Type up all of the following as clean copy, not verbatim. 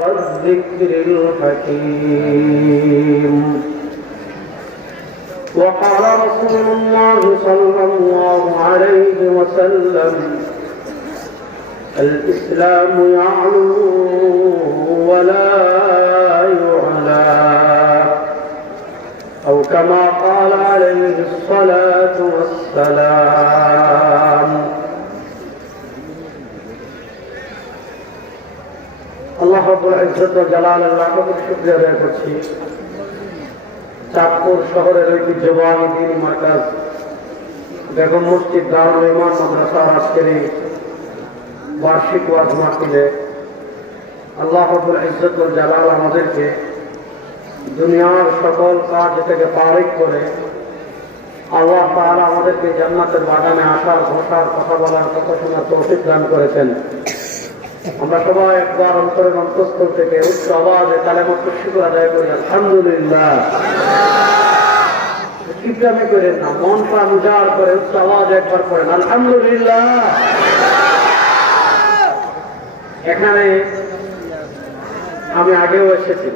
والذكر الحكيم. وقال رسول الله صلى الله عليه وسلم: الإسلام يعلو ولا يعلى، أو كما قال عليه الصلاة والسلام. আল্লাহ রাব্বুল ইজ্জত ওয়া জালালের লাখ কোটি শুকরিয়া আদায় করছি। চাঁদপুর শহরের ঐতিহ্যবাহী দ্বীনি মার্কাজ বেগম মসজিদ দারুল ঈমান মাদ্রাসার আজকের এই বার্ষিক ওয়াজ মাহফিলে আল্লাহ রাব্বুল ইজ্জত ওয়া জালাল আমাদেরকে দুনিয়ার সকল কাজ থেকে ফারিগ করে আল্লাহ তাআলা আমাদেরকে জান্নাতের বাগানে আসার, বসার, কথা বলার, কথা শোনার তৌফিক দান করেছেন। আমরা সবাই একবার অন্তরের অন্তঃস্থল থেকে উচ্চ আওয়াজে কালেমাতুর শুকর আদায় করি, আলহামদুলিল্লাহ। কিপটামি করেন না, মন প্রাণ উজাড় করে উচ্চ আওয়াজে একবার করেন, আলহামদুলিল্লাহ। এখানে আমি আগেও এসেছি,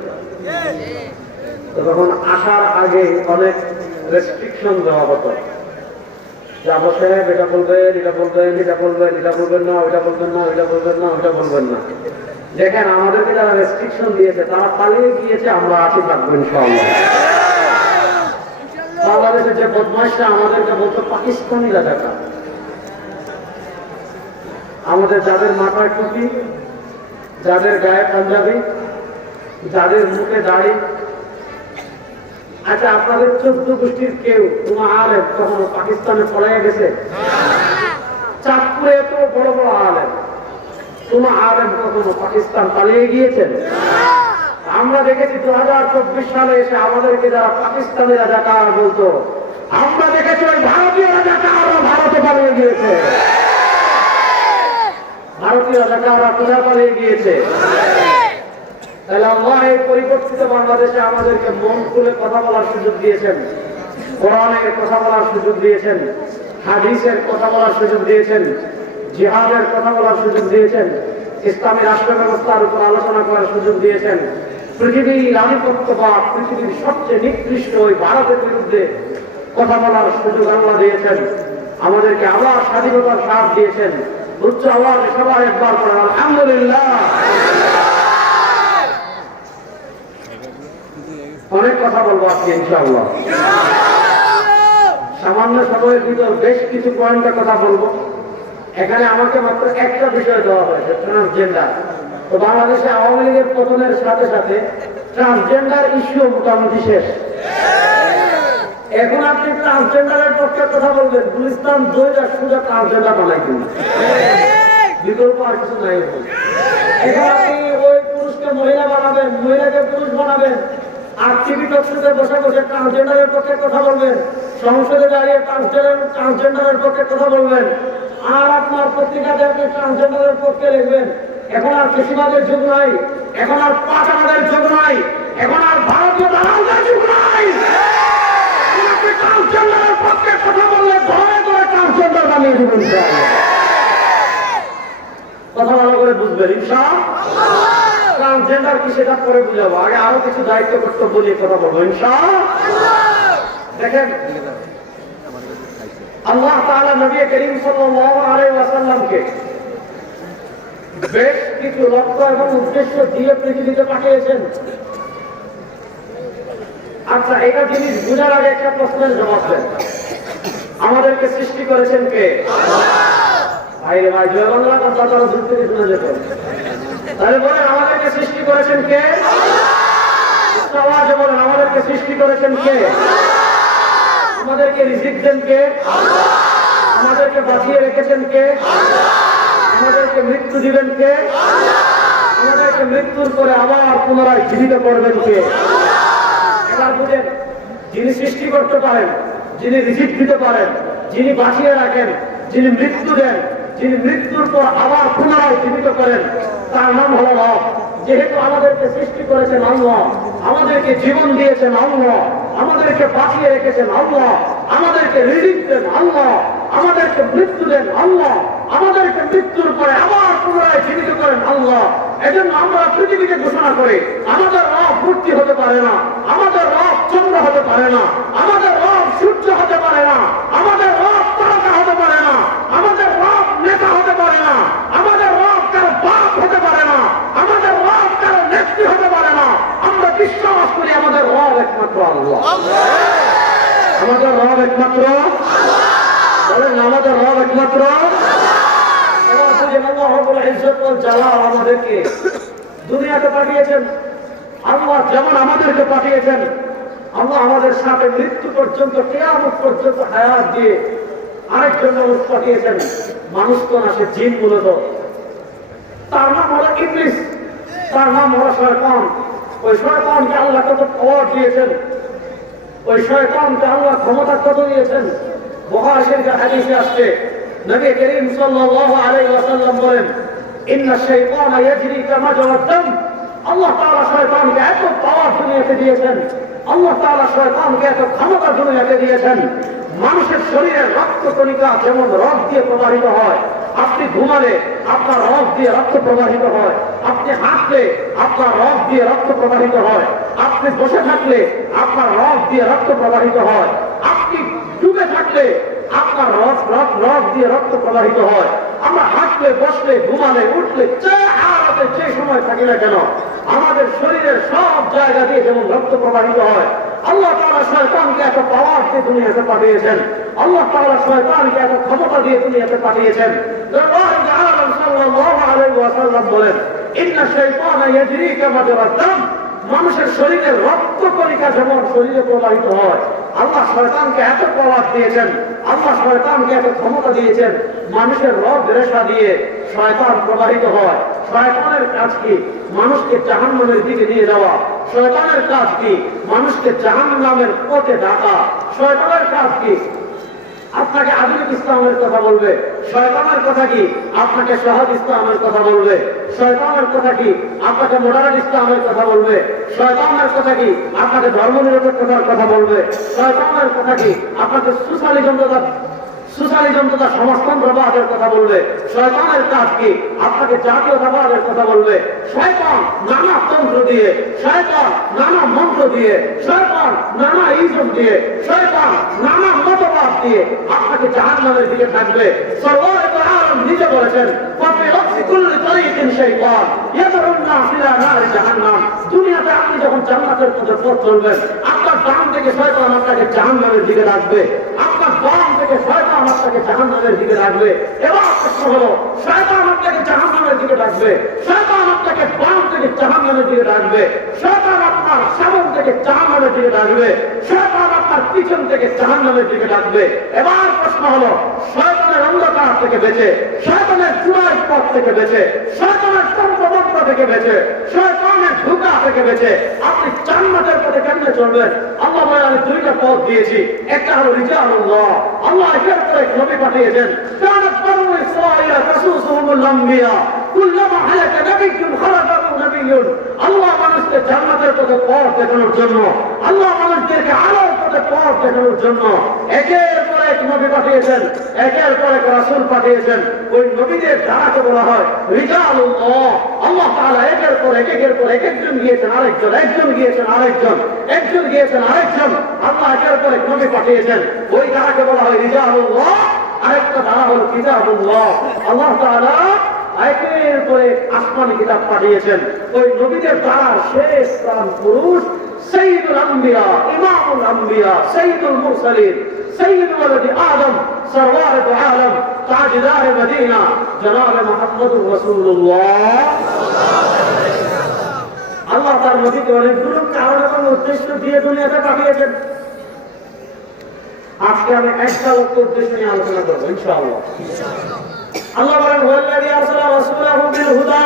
তখন আসার আগে অনেক রেস্ট্রিকশন দেওয়া হতো। যা বসে এটা বলবেন, এটা বলবেন, এটা বলবেন, এটা বলবেন না, ওইটা বলবেন না, ওইটা বলবেন না, ওইটা বলবেন না। দেখেন আমাদেরকে যারা রেস্ট্রিকশন দিয়েছে তারা পালিয়ে গিয়েছে, আমরা আছি থাকবো ইনশাআল্লাহ। বাংলাদেশের যে বদমাইশরা আমাদেরকে বলতো পাকিস্তানি রাজাকার, আমাদের যাদের মাথায় টুপি, যাদের গায়ে পাঞ্জাবি, যাদের মুখে দাড়ি, আচ্ছা আপনাদের 14 গোষ্ঠীর কেউ তোমার আলেম কখনো পাকিস্তানে পড়াইয়া গেছে? চাঁদপুরে এত বড় বড় আলেম, তোমার আলেম কখনো পাকিস্তান পালিয়ে গিয়েছেন? আমরা দেখেছি 2024 সালে এসে আমাদেরকে যারা পাকিস্তানি রাজাকার বলতো, আমরা দেখেছি ওই ভারতীয় রাজাকাররা ভারতে পালিয়ে গিয়েছে। ভারতীয় রাজাকাররা কোথায় পালিয়ে গিয়েছে? তাহলে আল্লাহ এই পরিবর্তিত বাংলাদেশে আমাদেরকে মন খুলে কথা বলার সুযোগ দিয়েছেন, কোরআনের কথা বলার সুযোগ দিয়েছেন, হাদিসের কথা বলার সুযোগ দিয়েছেন, জিহাদের কথা বলার সুযোগ দিয়েছেন, ইসলামী রাষ্ট্র ব্যবস্থার উপর আলোচনা করার সুযোগ দিয়েছেন। পৃথিবীর আধিপত্যবাদ, পৃথিবীর সবচেয়ে নিকৃষ্ট ওই ভারতের বিরুদ্ধে কথা বলার সুযোগ আল্লাহ দিয়েছেন। আমাদেরকে আবার স্বাধীনতার স্বাদ দিয়েছেন। উচ্চ আওয়াজে সবাই একবার করেন আলহামদুলিল্লাহ। অনেক কথা বলবো আজকে ইনশাআল্লাহ। সামান্য সময়ের ভিতর বেশ কিছু পয়েন্টের কথা বলবো। এখানে আমাকে মাত্র একটা বিষয় দেওয়া হয়েছে, ট্রান্সজেন্ডার। তো বাংলাদেশে আওয়ামী লীগের পতনের সাথে সাথে ট্রান্সজেন্ডার ইস্যু মোটামুটি শেষ। এখন আপনি ট্রান্সজেন্ডারের পক্ষে কথা বলবেন, গুলিস্তান দইটা সোজা ট্রান্সজেন্ডার বানাই দিন, বিকল্প আর কিছু নাই। এখন আপনি ওই পুরুষকে মহিলা বানাবেন, মহিলাকে পুরুষ বানাবেন, আর টিভি টকশোতে বসে বসে ট্রান্সজেন্ডারের পক্ষে কথা বলবেন, সংসদে দাঁড়িয়ে ট্রান্সজেন্ডারের পক্ষে কথা বলবেন, আর আপনার পত্রিকাতে আপনি ট্রান্সজেন্ডারের পক্ষে লিখবেন। এখন আর কৃষিবাদের যুগ নাই, এখন আর পাচারের যুগ নাই, এখন আর ভারতীয় দালালদের যুগ নাই। আপনি ট্রান্সজেন্ডারের পক্ষে কথা বললে ঘরে ঘরে ট্রান্সজেন্ডার বানিয়ে দেবেন। কথা ভালো করে বুঝবেন ইনশাআল্লাহ। ট্রান্সজেন্ডার কি সেটা পরে বুঝাবো, আগে আরো কিছু দায়িত্ব কর্তব্য নিয়ে কথা বলবো ইনশাআল্লাহ। দেখেন আল্লাহ তাআলা নবী করিম সাল্লাল্লাহু আলাইহি ওয়াসাল্লামকে বেশ কিছু লক্ষ্য এবং উদ্দেশ্য দিয়ে পৃথিবীতে পাঠিয়েছেন। আচ্ছা, এটা জিনিস বুঝার আগে একটা প্রশ্নের জবাব দেন। আমাদেরকে সৃষ্টি করেছেন কে? ভাইরে ভাই, জয় বাংলা কথা তারা দূর থেকে শুনে যেত। তাহলে বলেন আমাদেরকে সৃষ্টি করেছেন কে? আওয়াজে বলেন আমাদেরকে সৃষ্টি করেছেন কে? আমাদেরকে রিজিক দেন কে? আমাদেরকে বাঁচিয়ে রেখেছেন কে? আমাদেরকে মৃত্যু দিবেন কে? আমাদেরকে মৃত্যুর পরে আবার পুনরায় জীবিত করবেন কে? এবার বুঝেন, যিনি সৃষ্টি করতে পারেন, যিনি রিজিক দিতে পারেন, যিনি বাঁচিয়ে রাখেন, যিনি মৃত্যু দেন, যিনি মৃত্যুর পর আবার পুনরায় জীবিত করেন, তার নাম হলো আল্লাহ। যেহেতু আমাদেরকে সৃষ্টি করেছেন আল্লাহ, আমাদেরকে জীবন দিয়েছেন আল্লাহ, আমাদেরকে বাঁচিয়ে রেখেছেন আল্লাহ, আমাদেরকে রিজিক দেন আল্লাহ, আমাদেরকে মৃত্যু দেন আল্লাহ, আমাদেরকে মৃত্যুর পরে আবার পুনরায় জীবিত করেন আল্লাহ। এজন্য আমরা পৃথিবীকে ঘোষণা করে আমাদের রব মূর্তি হতে পারে না, আমাদের রব চন্দ্র হতে পারে না, আমাদের রব সূর্য হতে পারে না, আমাদের রব তারকা হতে পারে না, আমাদের রব নেতা হতে পারে না, আমাদের রব কারো বাপ হতে পারে না, আমাদের রব কারো নেত্রী হতে পারে না। আমরা বিশ্বাস করি আমাদের রব একমাত্র আল্লাহ। আমাদের রব একমাত্র বলেন, আমাদের রব একমাত্র আমাদেরকে দুনিয়াতে পাঠিয়েছেন। আল্লাহ যেমন আমাদেরকে পাঠিয়েছেন, আল্লাহ আমাদের সাথে মৃত্যু পর্যন্ত, কিয়ামত পর্যন্ত হায়াত দিয়ে আরেকজন মানুষ পাঠিয়েছেন। মানুষ তো না, সে জিন মূলত। তার নাম হলো ইবলিস, তার নাম হলো শয়তান। ওই শয়তানকে আল্লাহ কত পাওয়ার দিয়েছেন, ওই শয়তানকে আল্লাহ ক্ষমতা কত দিয়েছেন। বুখারী শরীফের হাদিসে আসছে, নবী করিম সাল্লাল্লাহু আলাইহি ওয়াসাল্লাম বলেন, ইন্না শাইতানা ইয়াজরি কামা জারাদ দাম। আল্লাহ তাআলা শয়তানকে এত পাওয়ার দুনিয়াতে দিয়েছেন, আল্লাহ তাআলা শয়তানকে এত ক্ষমতা দুনিয়াতে দিয়েছেন। মানুষের শরীরের রক্ত কণিকা যেমন রক্ত দিয়ে প্রবাহিত হয়, আপনি ঘুমালে আপনার রক্ত দিয়ে রক্ত প্রবাহিত হয়, আপনি হাঁটলে আপনার রক্ত দিয়ে রক্ত প্রবাহিত হয়, আপনি বসে থাকলে আপনার রক্ত দিয়ে রক্ত প্রবাহিত হয়, আপনি ডুবে থাকলে আপনার রক্ত দিয়ে রক্ত প্রবাহিত হয়। আমরা হাঁটলে, বসলে, ঘুমালে, উঠলে, যে সময় থাকি না কেন, আমাদের শরীরের সব জায়গা দিয়ে যেমন রক্ত প্রবাহিত হয়। আল্লাহ তাআলা শয়তানকে এত পাওয়ার দিয়ে দুনিয়াতে পাঠিয়েছেন, আল্লাহ তাআলা শয়তানকে এত ক্ষমতা দিয়ে দুনিয়াতে পাঠিয়েছেন। রাসূল সাল্লাল্লাহু আলাইহি ওয়াসাল্লাম বলেন, ইন্না শাইতানা ইয়াজরি কামা জারাদ দাম। মানুষের শরীরের রক্ত কণিকা যেমন শরীরে প্রবাহিত হয়, আল্লাহ শয়তানকে এত পাওয়ার দিয়েছেন, আল্লাহ শয়তানকে এত ক্ষমতা দিয়েছেন। মানুষের রগ রেশা দিয়ে শয়তান প্রবাহিত হয়। শয়তানের কাজ কি? মানুষকে জাহান্নামের দিকে নিয়ে যাওয়া। শয়তানের কাজ কি? মানুষকে জাহান্নামের পথে ডাকা। শয়তানের কাজ কি? আপনাকে আধুনিক ইসলামের কথা বলবে। শয়তানের কথা কি? আপনাকে সহজ ইসলামের কথা বলবে। শয়তানের কথা কি? আপনাকে মডার্ন ইসলামের কথা বলবে। শয়তানের কথা কি? আপনাকে ধর্মনিরপেক্ষতার কথা বলবে। শয়তানের কথা কি? আপনাকে সোশ্যালিজম তথা সমাজতন্ত্রবাদের কথা বলবে। শয়তানের কাজ কি? আপনাকে জাতীয়তাবাদের কথা বলবে। শয়তান নানা তন্ত্র দিয়ে, শয়তান নানা মন্ত্র দিয়ে, শয়তান নানা ইজম দিয়ে, শয়তান নানা মতবাদ দিয়ে আপনাকে জাহান্নামের দিকে থাকবে। সরওয়ারে আলম নিজে বলেছেন, দুনিয়াতে আপনি যখন জান্নাতের পথে পথ চলবেন, আপনার ডান থেকে শয়তান আপনাকে জাহান্নামের দিকে রাখবে, আপনার বাম থেকে শয়তান আপনাকে জাহান্নামের দিকে রাখবে। এবার প্রশ্ন হলো, শয়তান আপনাকে জাহান্নামের দিকে রাখবে, শয়তান আপনাকে বাম থেকে জাহান্নামের দিকে রাখবে, শয়তান আপনার সামনে থেকে জাহান্নামের দিকে রাখবে, শয়তান আপনার পিছন থেকে জাহান্নামের দিকে রাখবে। এবার প্রশ্ন হলো, শয়তানের অন্ধকার থেকে বেঁচে, শয়তানের চূড়ার পথ থেকে বেঁচে, শয়তানের তন্ত্রমন্ত্র থেকে বেঁচে, শয়তানের ধোঁকা থেকে বেঁচে আপনি জান্নাতের পথে কেমনে চলবেন? আল্লাহ বলে, আমি দুইটা পথ দিয়েছি। একটা হলো রিজালুল্লাহ, আল্লাহ এর পরে নবী পাঠিয়েছেন। কানাত বানু ইসরাঈল তাসুসুহুমুল আমবিয়া কুল্লামা হালাকা নাবিয়্যুন খালাকাহু নাবিয়্যুন। আল্লাহ মানুষকে জান্নাতের পথে পথ দেখানোর জন্য, আল্লাহ মানুষদেরকে আলোর পথে পথ দেখানোর জন্য একের পর এক নবী পাঠিয়েছেন, একের পর এক রাসূল পাঠিয়েছেন। ওই নবীদের দ্বারাকে বলা হয় রিজালুল্লাহ। আল্লাহ তাআলা একের পর এক, একের পর এক, একজন গিয়েছেন আরেকজন, একজন গিয়েছেন আরেকজন, একজন গিয়েছেন আরেকজন। আল্লাহ একের পর এক নবী পাঠিয়েছেন, ওই দ্বারাকে বলা হয় রিজালুল্লাহ। আরেকটা ধারা হল কিতাবুল্লাহ। আল্লাহ তাআলা একের পরে আসমানি কিতাব পাঠিয়েছেন। ওই নবীদের দ্বারা শেষ প্রাণ পুরুষ সাইয়্যিদুল আম্বিয়া, ইমামুল আম্বিয়া, সাইয়্যিদুল মুরসালিন, سيد ولد آدم، سرور عالم، تاجدار مدينة، جناب محمد رسول الله। আল্লাহ তার নবীকে অনেকগুলো কারণ এবং উদ্দেশ্য দিয়ে দুনিয়াতে পাঠিয়েছেন। আজকে আমি একটা লক্ষ্য উদ্দেশ্য নিয়ে আলোচনা করবো ইনশাআল্লাহ। আল্লাহ বলেন, ওয়াল্লাযী আরসালা রাসূলাহু বিল হুদা,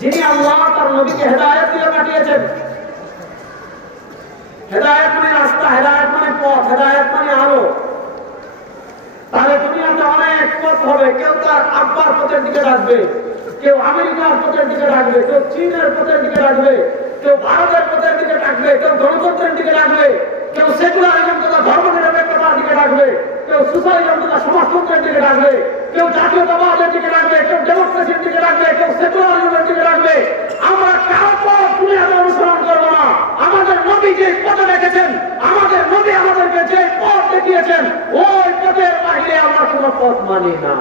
যিনি আল্লাহ তার নবীকে হেদায়েত দিয়ে পাঠিয়েছেন। হেদায়েত মানে রাস্তা, হেদায়েত মানে পথ, হেদায়েত মানে আলো। তাহলে দুনিয়াতে অনেক পথ হবে। কেউ তার আব্বার পথের দিকে রাখবে, কেউ আমেরিকার পথের দিকে রাখবে, কেউ চীনের পথের দিকে রাখবে, কেউ ভারতের পথের দিকে রাখবে, কেউ গণতন্ত্রের দিকে রাখবে, কেউ সেকুলারিজম তথা ধর্মনিরপেক্ষতার দিকে রাখবে, কেউ সোশ্যালিজম তথা সমাজতন্ত্রের দিকে রাখবে, কেউ জাতীয়তাবাদের দিকে রাখবে, কেউ ডেমোক্রেসির দিকে রাখবে, কেউ সেকুলারিজমের দিকে পথ মানি না।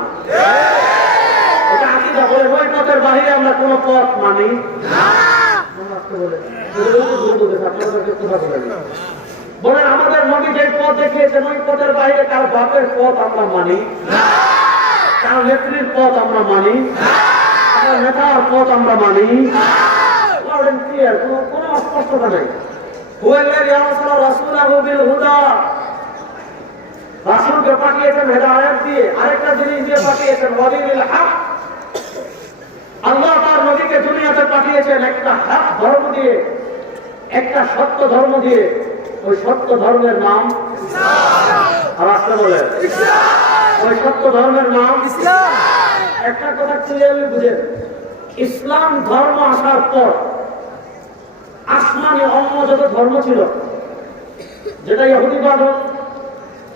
এটা আকীদা বলে ওই পথের বাহিরে আমরা কোন পথ মানি না। বলেন আমাদের নবী যে পথ দেখিয়েছেন ওই পথের বাইরে কার বাপের পথ আমরা মানি না, কার নেত্রীর পথ আমরা মানি না, কার নেতার পথ আমরা মানি না। কোনো অস্পষ্টতা নেই। রাসূলকে পাঠিয়েছেন হেদায়েত দিয়ে, আরেকটা জিনিস দিয়ে পাঠিয়েছেন ওয়াদিনুল হক। আল্লাহ তার নবীকে দুনিয়াতে পাঠিয়েছেন একটা হক ধর্ম দিয়ে, একটা সত্য ধর্ম দিয়ে। ওই সত্য ধর্মের নাম ইসলাম। আর আসলে বলে ওই সত্য ধর্মের নাম ইসলাম। একটা কথা ক্লিয়ারলি বুঝেন, ইসলাম ধর্ম আসার পর আসমানি অন্য যত ধর্ম ছিল, যেটা ইহুদিবাদ হোক,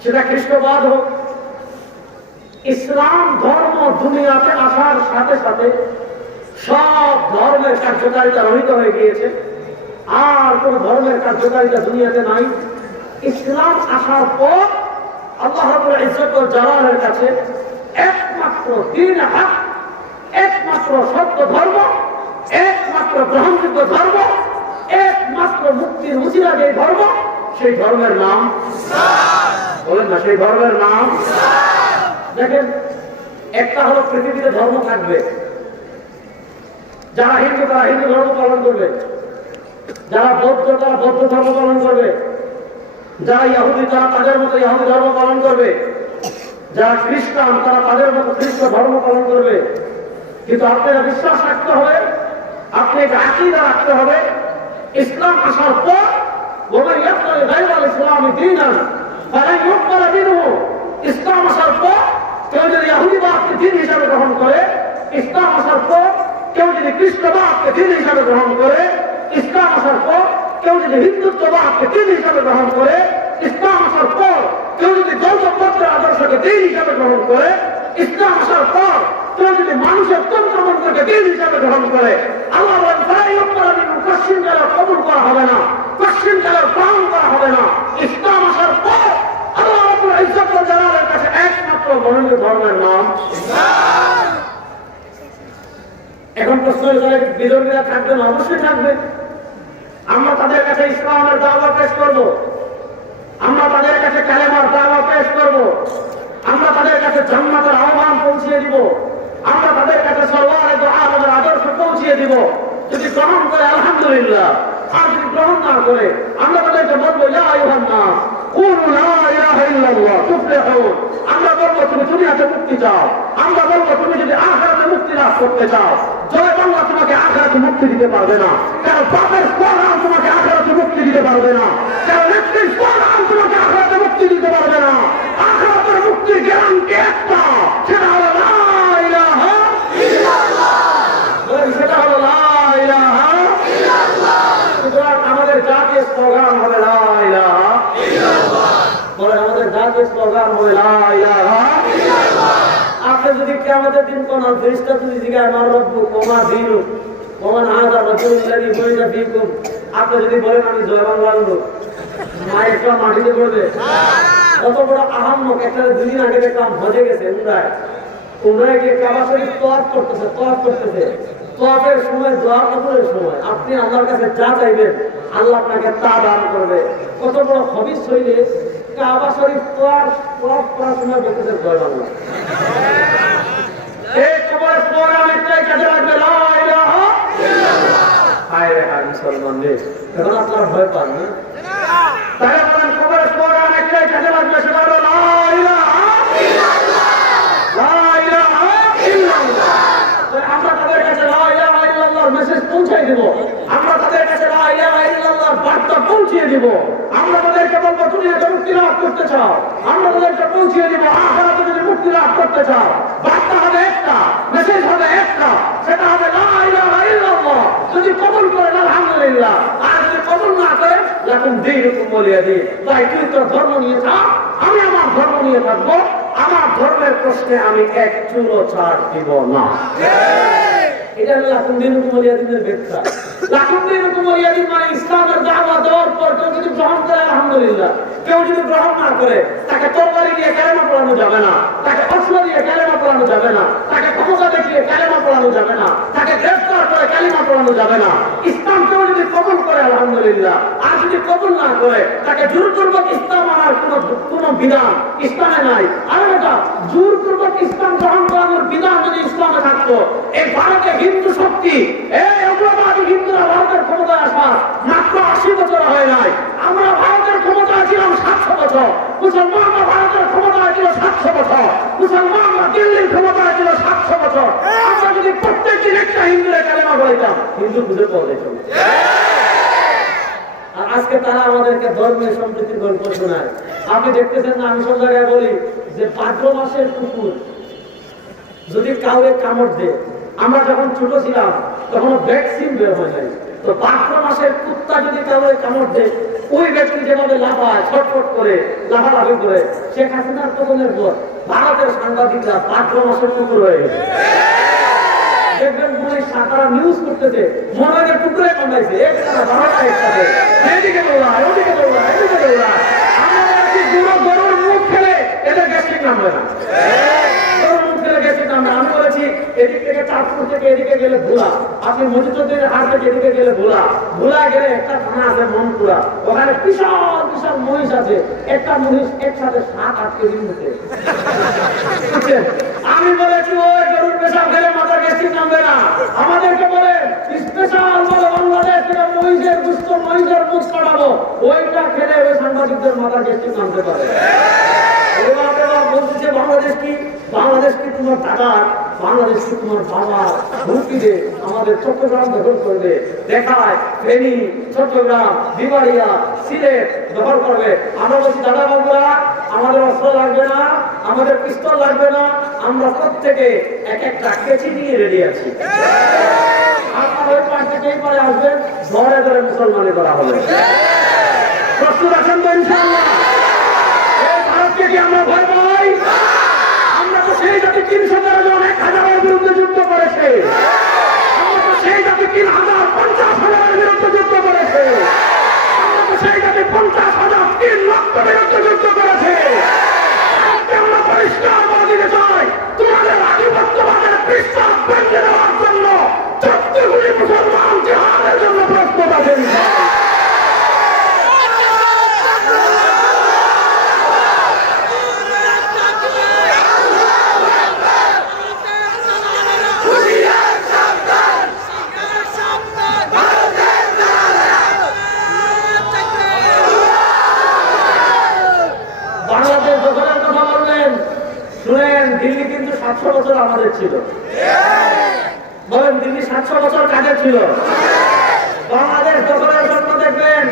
সেটা খ্রিস্টবাদ হোক, ইসলাম ধর্ম দুনিয়াতে আসার সাথে সাথে সব ধর্মের কার্যকারিতা রহিত হয়ে গিয়েছে। আর কোন ধর্মের কার্যকারিতা দুনিয়াতে নাই। ইসলাম আসার পর আল্লাহ রাব্বুল ইজ্জত ওয়াল জালালের কাছে একমাত্র দ্বীন হক, একমাত্র সত্য ধর্ম, একমাত্র গ্রহণযোগ্য ধর্ম, একমাত্র মুক্তির উসিলা যে ধর্ম, সেই ধর্মের নাম ইসলাম। বলেন না, সেই ধর্মের নাম ইসলাম। দেখেন, একটা হলো পৃথিবীতে ধর্ম থাকবে, যারা হিন্দু তারা হিন্দু ধর্ম পালন করবে, যারা বৌদ্ধ তারা বৌদ্ধ ধর্ম পালন করবে, যারা ইহুদি তারা তাদের মতো ইহুদি ধর্ম পালন করবে, যারা খ্রিস্টান তারা তাদের মতো খ্রিস্ট ধর্ম পালন করবে। কিন্তু আপনারা বিশ্বাস রাখতে হবে, আপনি এটা আকীদা রাখতে হবে, ইসলাম আসার পর ওমান ইয়াবতাগি গায়রাল ইসলামি দীনান ফালান ইউকবালা মিনহু। ইসলাম আসার পর কেউ যদি ইহুদিবাদকে দ্বীন হিসাবে গ্রহণ করে, ইসলাম আসার পর কেউ যদি খ্রিস্টবাদকে দ্বীন হিসাবে গ্রহণ করে, ইসলাম আসার পর কেউ যদি হিন্দুত্ববাদকে দ্বীন হিসাবে গ্রহণ করে, ইসলাম আসার পর কেউ যদি গৌতমপত্রের আদর্শকে দ্বীন হিসাবে গ্রহণ করে, ইসলাম আসার পর কেউ যদি মানুষের তন্ত্রমন্ত্রকে দ্বীন হিসাবে গ্রহণ করে, আল্লাহ বলেন পশ্চিম জেলার কবুল করা হবে না, পশ্চিম জেলার পালন করা হবে না। ইসলাম আসার পর আল্লাহ রাব্বুল ইজ্জত ওয়াল জালালের কাছে একমাত্র মনোনীত ধর্মের নাম ইসলাম। এখন প্রশ্ন হলে বিরোধীরা থাকবে না? অবশ্যই থাকবে। আমরা তাদের কাছে ইসলামের দাওয়া পেশ করব, আমরা তাদের কাছে কালেমার দাওয়া পেশ করব, আমরা তাদের কাছে জান্নাতের আহ্বান পৌঁছিয়ে দিব, আমরা তাদের কাছে সরওয়ারে দু আলমের আদর্শ পৌঁছিয়ে দিব। যদি গ্রহণ করে আলহামদুলিল্লাহ, আর যদি গ্রহণ না করে আমরা তাদেরকে বলবো ইয়া আইয়ুহান নাস কুলু লা ইলাহা ইল্লাল্লাহ তুফলিহুন। আমরা বলবো তুমি দুনিয়াতে মুক্তি চাও, আমরা বলবো তুমি যদি আখিরাতে মুক্তি লাভ করতে চাও, জয় বাংলা তোমাকে আখিরাতে মুক্তি দিতে পারবে না, কারণ বাপের কোরআন তোমাকে আখিরাতে মুক্তি দিতে পারবে না, কারণ নেত্রীর কোরআন তোমাকে আখিরাতে মুক্তি দিতে পারবে না। আখিরাতের মুক্তির গ্যারান্টি একটা, সেটা হলো লা ইলাহা ইল্লাল্লাহ। সেটা হলো লা ইলাহা ইল্লাল্লাহ। সুতরাং আমাদের জাতীয় স্লোগান হবে লা ইলাহা ইল্লাল্লাহ। বলে আমাদের জাতীয় স্লোগান হবে লা ইলাহা ইল্লাল্লাহ। আপনি যদি কিয়ামতের দিন কোন ফেরেশতা যদি জিজ্ঞাসা আমার রব্বু ওমা দীনু ওমান হাযা রাসূলুল্লাহি বুইসা ফীকুম, আপনি যদি বলেন আমি জয় বাংলার লোক, মায়েরটা মাটিতে পড়বে। কত বড় আহাম্মক! একটা দুদিন আগে দেখলাম হজে গেছে উমরায় গিয়ে কাবা শরীফ তওয়াফ করতেছে, তওয়াফের সময় দোয়া কবুলের সময় আপনি আল্লাহর কাছে যা চাইবেন আল্লাহ আপনাকে তা দান করবে। কত বড় হবিস হইলে কাবা শরীফ তওয়াফ করার সময় বলতেছে জয় বাংলা। এই কবর স্লোগান একটাই কাজে লাগবে, লা ইলাহা ইল্লাল্লাহ। হায় রে হায় মুসলমান রে, এখন আপনারা ভয় পান না? তাহলে বলেন কবর স্লোগান একটাই কাজে লাগবে, সেটা হলো লা ইলাহা ইল্লাল্লাহ, লা ইলাহা ইল্লাল্লাহ। আমরা তাদের কাছে লা ইলাহা ইল্লাল্লাহর মেসেজ পৌঁছাই দেব, আমরা তাদের কাছে লা ইলাহা ইল্লাল্লাহর বার্তা পৌঁছিয়ে দেব। আমরা তাদেরকে বলবো দুনিয়াতে মুক্তি লাভ করতে চাও, আমরা তাদেরকে পৌঁছিয়ে দেব আখিরাতে যদি মুক্তি লাভ করতে চাও। বার্তা হবে একটা, মেসেজ হবে একটা, সেটা হবে লা ইলাহা ইল্লাল্লাহ। যদি কবুল করেন আলহামদুলিল্লাহ, আর যদি কবুল না করেন লাকুম দীনুকুম ওয়ালিয়া দীন। তাই তুই তোর ধর্ম নিয়ে থাক, আমি আমার ধর্ম নিয়ে থাকবো। আমার ধর্মের প্রশ্নে আমি এক চুলো ছাড় দিব না। এটা হলো লাকুম দীনুকুম ওয়ালিয়া দীনের ব্যাখ্যা। লাকুম দীনুকুম ওয়ালিয়া দীন মানে ইসলামের দাওয়াত দেওয়ার পর কেউ যদি গ্রহণ করে আলহামদুলিল্লাহ, কেউ যদি গ্রহণ না করে তাকে তরবারি দিয়ে কালেমা পড়ানো যাবে না, তাকে অস্ত্র দিয়ে কালেমা পড়ানো যাবে না, তাকে ক্ষমতা দেখিয়ে কালেমা পড়ানো যাবে না, তাকে গ্রেফতার করে কালেমা পড়ানো যাবে না। ইসলামকেও যদি কবুল করে আলহামদুলিল্লাহ, আর যদি কবুল না করে তাকে জোরপূর্বক ইসলাম আনার কোন বিধান ইসলামে নাই। আর এটা জোরপূর্বক ইসলাম গ্রহণ করানোর বিধান যদি ইসলামে থাকতো, এই ভারতে হিন্দু শক্তি, এই উগ্রবাদী হিন্দুরা ভারতের ক্ষমতায় আসা মাত্র 80 বছর হয় নাই। আমরা ভারতের ক্ষমতায় ছিলাম 700 বছর, মুসলমানরা ভারতের ক্ষমতায় ছিল 700 বছর, মুসলমানরা দিল্লির ক্ষমতায় ছিল 700 বছর। আমরা যদি প্রত্যেক দিন একটা হিন্দুরে কালেমা বলাইতাম, হিন্দু খুঁজে পাওয়া যেত না। আর আজকে তারা আমাদেরকে ধর্মের সম্প্রীতির গল্প শোনায়। আপনি দেখতেছেন না, আমি সব জায়গায় বলি যে ভাদ্র মাসের কুকুর যদি কাউকে কামড় দেয়, আমরা যখন ছোট ছিলাম তখন ভ্যাকসিন বের হয় নাই, তো ভাদ্র মাসের কুত্তা যদি কাউকে কামড় দেয়, ওই ব্যক্তি যেভাবে লাফায়, ছটফট করে, লাফালাফি করে, শেখ হাসিনার পতনের পর ভারতের সাংবাদিকরা ভাদ্র মাসের কুকুর হয়ে গেছে। দেখবেন তারা নিউজ করতেছে, মনে হয় টুকরে কামড়াইছে, এদিকে দৌড়ায়, ওদিকে দৌড়ায়, এদিকে দৌড়ায়। আমরা গরুর মুখ খেলে এদের গ্যাস্ট্রিক নামবে না, গরুর মুখ খেলে গ্যাস্ট্রিক নামবে। আমি বলেছি এদিক থেকে চাঁদপুর থেকে এদিকে গেলে ভোলা, আপনি মজিদুদ্দিনের হাট থেকে এদিকে গেলে ভোলা, ভোলা গেলে একটা থানা আছে মনপুরা, ওখানে বিশাল বিশাল মহিষ আছে, একটা মহিষ একসাথে 7-8 কেজি মুখে। আমি বলেছি ওই গরুর পেশাব খেলে মাথা গ্যাস্ট্রিক নামবে না। আমাদেরকে বলে স্পেশাল বলে বাংলাদেশ থেকে মহিষের গুস্ত, মহিষের মুখ কাটাবো, ওইটা খেলে ওই সাংবাদিকদের মাথা গ্যাস্ট্রিক নামতে পারে। বলতেছে বাংলাদেশ কি, বাংলাদেশ কি তোমার দাদা, বাংলাদেশ কি তোমার বাবা, হুমকি দে আমাদের চট্টগ্রাম দখল করবে, দেখায় ফেনী, চট্টগ্রাম, বিবাড়িয়া, সিলেট দখল করবে। আমরা বলছি দাদা বাবুরা, আমাদের অস্ত্র লাগবে না, আমাদের পিস্তল লাগবে না, আমরা প্রত্যেকে এক একটা কেচি নিয়ে রেডি আছি। আপনার ওই পাশ থেকে এই পারে আসবেন, ঘরে ঘরে মুসলমানি করা হবে। প্রস্তুত আছেন তো ইনশাআল্লাহ? এই ভারতকে কি আমরা ভয় পাই? আমরা তো সেই জাতি 313 জন 1000-এর বিরুদ্ধে যুদ্ধ করেছে, আমরা তো সেই জাতি 3050,000-এর বিরুদ্ধে যুদ্ধ করেছে, আমরা তো সেই জাতি 50,000, 3 লক্ষ বিরুদ্ধে যুদ্ধ করেছে। আমরা পরিষ্কার করে দিতে চাই, তোমাদের আধিপত্যবাদের পৃষ্ঠা ভেঙে দেওয়ার জন্য 14 কোটি মুসলমান জিহাদের জন্য প্রস্তুত আছেন। বাংলাদেশ দখলের কথা বললেন, শুনেন, দিল্লি কিন্তু 700 বছর আমাদের ছিল। বলেন দিল্লি 700 বছর কাজে ছিল। বাংলাদেশ দখলের জন্য দেখবেন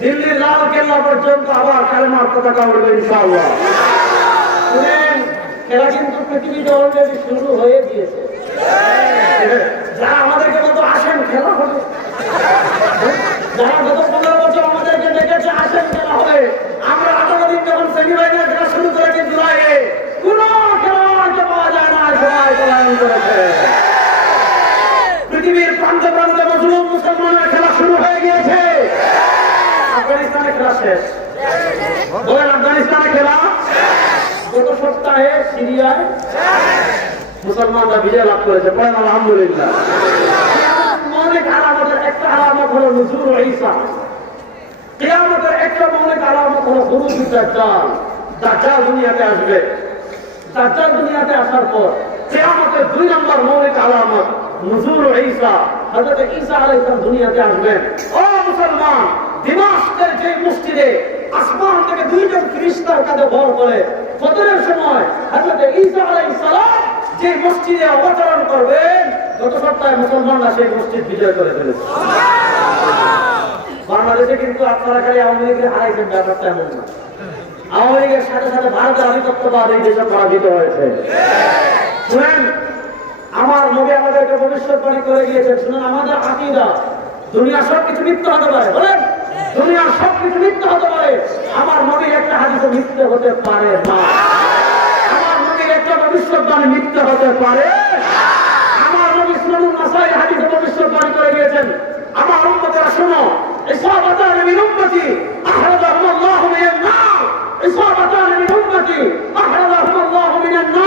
দিল্লির লাল কেল্লা পর্যন্ত আবার কালেমার পতাকা উঠবে ইনশাআল্লাহ। শুনেন, খেলা কিন্তু পৃথিবীতে অলরেডি শুরু হয়ে গিয়েছে। যারা আমাদেরকে বলতো আসেন খেলা হবে, যারা গত 15 বছর আমাদেরকে ডেকেছে আসেন খেলা হবে, আমরা 18 দিন যখন সেমিফাইনাল খেলা শুরু করেছি জুলাইয়ে, কোন খেলোয়াড়কে পাওয়া যায় না, সবাই পলায়ন করেছে। পৃথিবীর প্রান্তে প্রান্তে মুসলিম মুসলমানের খেলা শুরু হয়ে গিয়েছে। আফগানিস্তানে খেলা শেষ, বলেন আফগানিস্তানে খেলা, গত সপ্তাহে সিরিয়ায় মুসলমানরা বিজয় লাভ করেছে, বলেন আলহামদুলিল্লাহ। মৌলিক আলামতের একটা আলামত হলো নুজুল ঈসা, কিয়ামতের একটা মৌলিক আলামত হলো খুরুজ দাজ্জাল। দাজ্জাল দুনিয়াতে আসবে, দাজ্জাল দুনিয়াতে আসার পর কিয়ামতের 2 নম্বর মৌলিক আলামত নুজুল ঈসা, হযরত ঈসা আলাইহিস সালাম দুনিয়াতে আসবেন। ও মুসলমান, দিমাশকের যে মসজিদে আসমান থেকে 2 জন ফেরেশতার কাঁধে ভর করে ফজরের সময় হযরত ঈসা আলাইহিস সালাম যে মসজিদে অবতরণ করবেন, গত সপ্তাহে মুসলমানরা সেই মসজিদ বিজয় করে ফেলেছে। বাংলাদেশে কিন্তু আপনারা খালি আওয়ামী লীগের হারাইছেন, ব্যাপারটা এমন না। আওয়ামী লীগের সাথে সাথে ভারতের আধিপত্যবাদ এই দেশে পরাজিত হয়েছে। শুনেন, আমার নবী আমাদেরকে ভবিষ্যৎবাণী করে গিয়েছেন। শুনেন, আমাদের আকীদা, দুনিয়ার সবকিছু মিথ্যা হতে পারে, বলেন দুনিয়ার সবকিছু মিথ্যা হতে পারে, আমার নবীর একটা হাদিসও মিথ্যা হতে পারে না। আমার নবীর একটা ভবিষ্যৎবাণী মিথ্যা হতে পারে। আমার নবী সুনানুন নাসাই হাদিসে ভবিষ্যৎবাণী করে গিয়েছেন, আমার উম্মতেরা শোনো, ইসাবাতান মিন উম্মতি আখরাজাহুম আল্লাহু মিনান নার, ইসাবাতান মিন উম্মতি আখরাজাহুম আল্লাহু মিনান নার।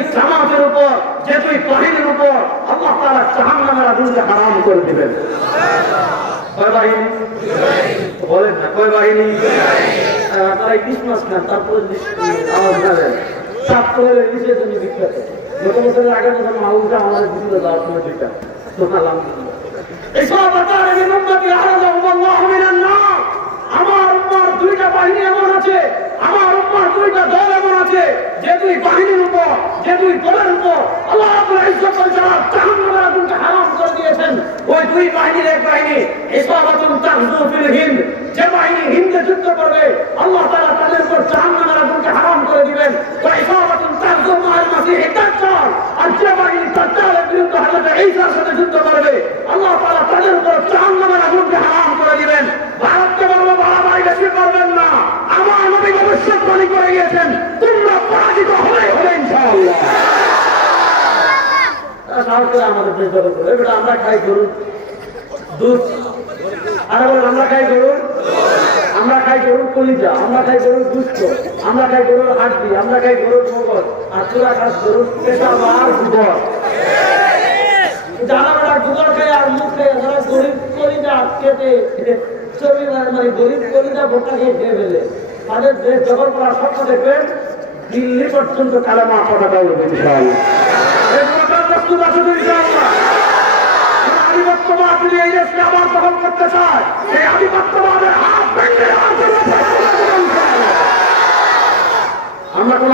দুই জামাতের উপর, যে দুই বাহিনীর উপর আল্লাহ তাআলা জাহান্নামের আগুনকে হারাম করে দিবেন। কয় বাহিনী বলেন না? কয় বাহিনী? তারা ক্রিসমাস না, তারপরে আওয়াজ দেন ছাত্রের নিচে জন্য বিখ্যাত। গত বছরের আগের বছর মাউন্টে আমাদের দিছিল যাওয়ার সময় দুইটা সোনালাম। আমার উম্মার দুইটা বাহিনী এমন আছে, আমার উম্মার দুইটা দল এমন আছে, যে দুই বাহিনীর উপর, যে দুই দলের উপর আল্লাহ রাব্বুল ইজ্জত ওয়াল জালাল জাহান্নামের আগুনকে হারাম করে দিয়েছেন। ওই দুই বাহিনীর এক বাহিনী ইসবাতুন তাগজু ফিল হিন্দ, যে বাহিনী হিন্দে যুদ্ধ করবে আল্লাহ তাআলা তাদের উপর জাহান্নামের আগুনকে হারাম করে দিবেন। ওয়া ইসবাতুন তাগজু মা'আল মাসীহ দাজ্জাল, আর যে বাহিনী দাজ্জালের বিরুদ্ধে হযরত ঈসার সাথে যুদ্ধ করবে আল্লাহ তাআলা তাদের উপর জাহান্নামের আগুনকে হারাম করে দিবেন। ভারতকে বলবো বাড়াবাড়ি বেশি করবেন না, আমার নবী ভবিষ্যৎবাণী করে গিয়েছেন তোমরা পরাজিত হবে ইনশাআল্লাহ। আমাদের দেশ দখল করে এবার আমরা খাই গরুর দুধ, আর বলেন আমরা খাই গরুর, আমরা খাই গরুর কলিজা, আমরা খাই গরুর দুধ, আমরা খাই গরুর হাড্ডি, আমরা খাই গরুর গোবর, আর তোরা খাস গরুর পেশাব আর গোবর। যারা ওরা গোবর খায় আর মুখ খায়, যারা গরিব কলিজা কেটে চর্বি মানে গরিব কলিজা ভোটা খেয়ে খেয়ে ফেলে, তাদের দেশ দখল করা স্বপ্ন দেখবেন দিল্লি পর্যন্ত কালেমা পতাকা উঠবে ইনশাআল্লাহ। প্রস্তুত আছে তো ইনশাআল্লাহ? আধিপত্যবাদ যদি এই দেশকে আবার দখল করতে চায়, এই আধিপত্যবাদের হাত ভেঙে আমরা কোন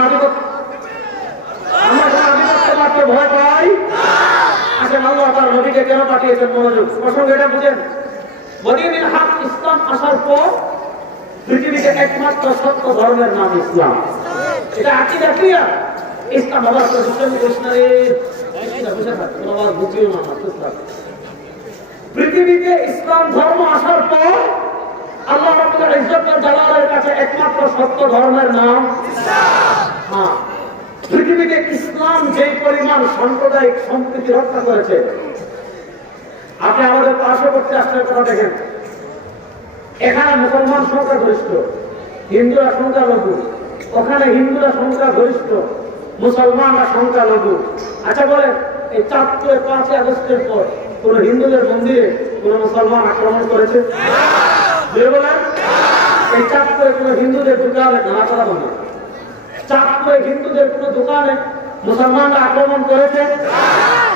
আধিপত্যবাদকে ভয় পাই? আসেন আল্লাহ তার নবীকে কেন পাঠিয়েছেন মনোযোগ প্রসঙ্গ এটা বুঝেন। মদিনার হাত ইসলাম আসার পর পৃথিবীতে একমাত্র সত্য ধর্মের নাম ইসলাম। এটা আকীদা ক্লিয়ার। ইসলাম বাবা পৃথিবীতে ইসলাম ধর্ম আসার পর আল্লাহ রাব্বুল ইজ্জত ওয়াল জালালের কাছে একমাত্র সত্য ধর্মের নাম ইসলাম। পৃথিবীতে ইসলাম যে পরিমাণ সাম্প্রদায়িক সম্প্রীতি রক্ষা করেছে, আপনি আমাদের পার্শ্ববর্তী রাষ্ট্রের কথা দেখেন, এখানে মুসলমান সংখ্যাগরিষ্ঠ, হিন্দুরা সংখ্যালঘু, ওখানে হিন্দুরা সংখ্যাগরিষ্ঠ, মুসলমানরা সংখ্যালঘু। আচ্ছা বলেন, এই 5ই আগস্টের পর কোন হিন্দুদের মন্দিরে কোন মুসলমান আক্রমণ করেছে? বলেন, এই চাঁদপুরে কোন হিন্দুদের দোকানে ভাঙাচোরা বন্ধ, চাঁদপুরে হিন্দুদের কোন দোকানে মুসলমানরা আক্রমণ করেছে?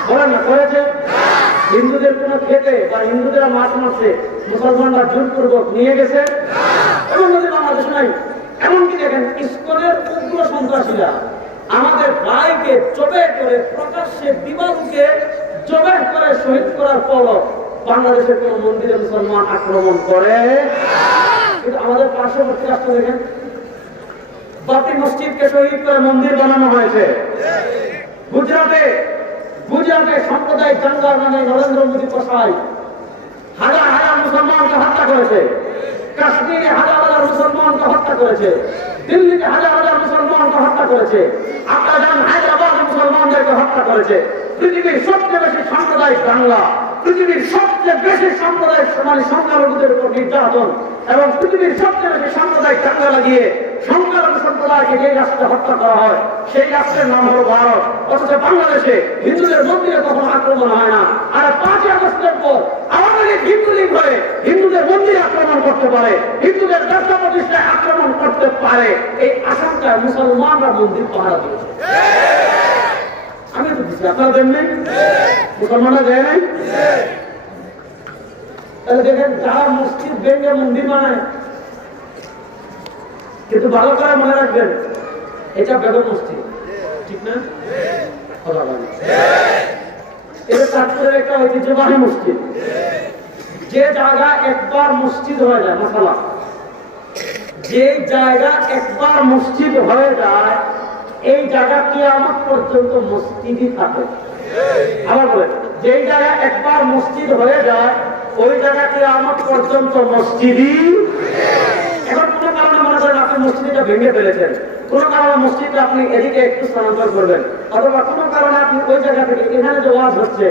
বলেন না, করেছে? হিন্দুদের কোন খেতে বা হিন্দুদের মাছ মারছে মুসলমানরা জোরপূর্বক নিয়ে গেছে? এমন যদি বাংলাদেশ নাই। এমনকি দেখেন ইসকনের উগ্র সন্ত্রাসীরা আমাদের ভাইকে জবে করে প্রকাশ্যে দিবালুকে জবে করে শহীদ করার পর বাংলাদেশের কোন মন্দিরে মুসলমান আক্রমণ করে? কিন্তু আমাদের পার্শ্ববর্তী রাষ্ট্র দেখেন, বাবরি মসজিদকে শহীদ করে মন্দির বানানো হয়েছে। গুজরাটে সাম্প্রদায়িক দাঙ্গার নামে নরেন্দ্র মোদী কসাই হাজার হাজার মুসলমানকে হত্যা করেছে, কাশ্মীরে হাজার হাজার মুসলমানকে হত্যা করেছে, দিল্লিতে হাজার হাজার মুসলমানকে হত্যা করেছে, আপনারা জানেন হায়দ্রাবাদে মুসলমানদেরকে হত্যা করেছে। পৃথিবীর সবচেয়ে বেশি সাম্প্রদায়িক দাঙ্গা, পৃথিবীর সবচেয়ে বেশি সাম্প্রদায়িক মানে সংখ্যালঘুদের উপর নির্যাতন এবং পৃথিবীর সবচেয়ে বেশি সাম্প্রদায়িক দাঙ্গা লাগিয়ে সংখ্যালঘু সম্প্রদায়কে যে রাষ্ট্রে হত্যা করা হয় সেই রাষ্ট্রের নাম হলো ভারত। অথচ বাংলাদেশে হিন্দুদের মন্দিরে কখনো আক্রমণ হয় না। আর 5ই আগস্টের পর আওয়ামী লীগ হিন্দু লীগ হয়ে হিন্দুদের মন্দিরে আক্রমণ করতে পারে, হিন্দুদের ব্যবসা প্রতিষ্ঠায় আক্রমণ করতে পারে, এই আশঙ্কায় মুসলমানরা মন্দির পাহারা দিয়েছে। আমি তো দিচ্ছি, আপনারা দেন নাই? মুসলমানরা দেয় নাই? তাহলে দেখেন, যারা মসজিদ ভেঙে মন্দির বানায়, কিন্তু ভালো করে মনে রাখবেন এটা বেগম মসজিদ, ঠিক না? এটা চাঁদপুরের একটা ঐতিহ্যবাহী মসজিদ। যে জায়গা একবার মসজিদ হয়ে যায়, মাসালা, যে জায়গা একবার মসজিদ হয়ে যায় এই জায়গা কিয়ামত পর্যন্ত মসজিদই থাকে। আবার বলে, যে জায়গা একবার মসজিদ হয়ে যায় ওই জায়গা কিয়ামত পর্যন্ত মসজিদই। এখন কোন কারণে মনে করেন আপনি মসজিদটা ভেঙে ফেলেছেন, কোন কারণে মসজিদটা আপনি এদিকে একটু স্থানান্তর করবেন, অথবা কোন কারণে আপনি ওই জায়গা থেকে এখানে যে ওয়াজ হচ্ছে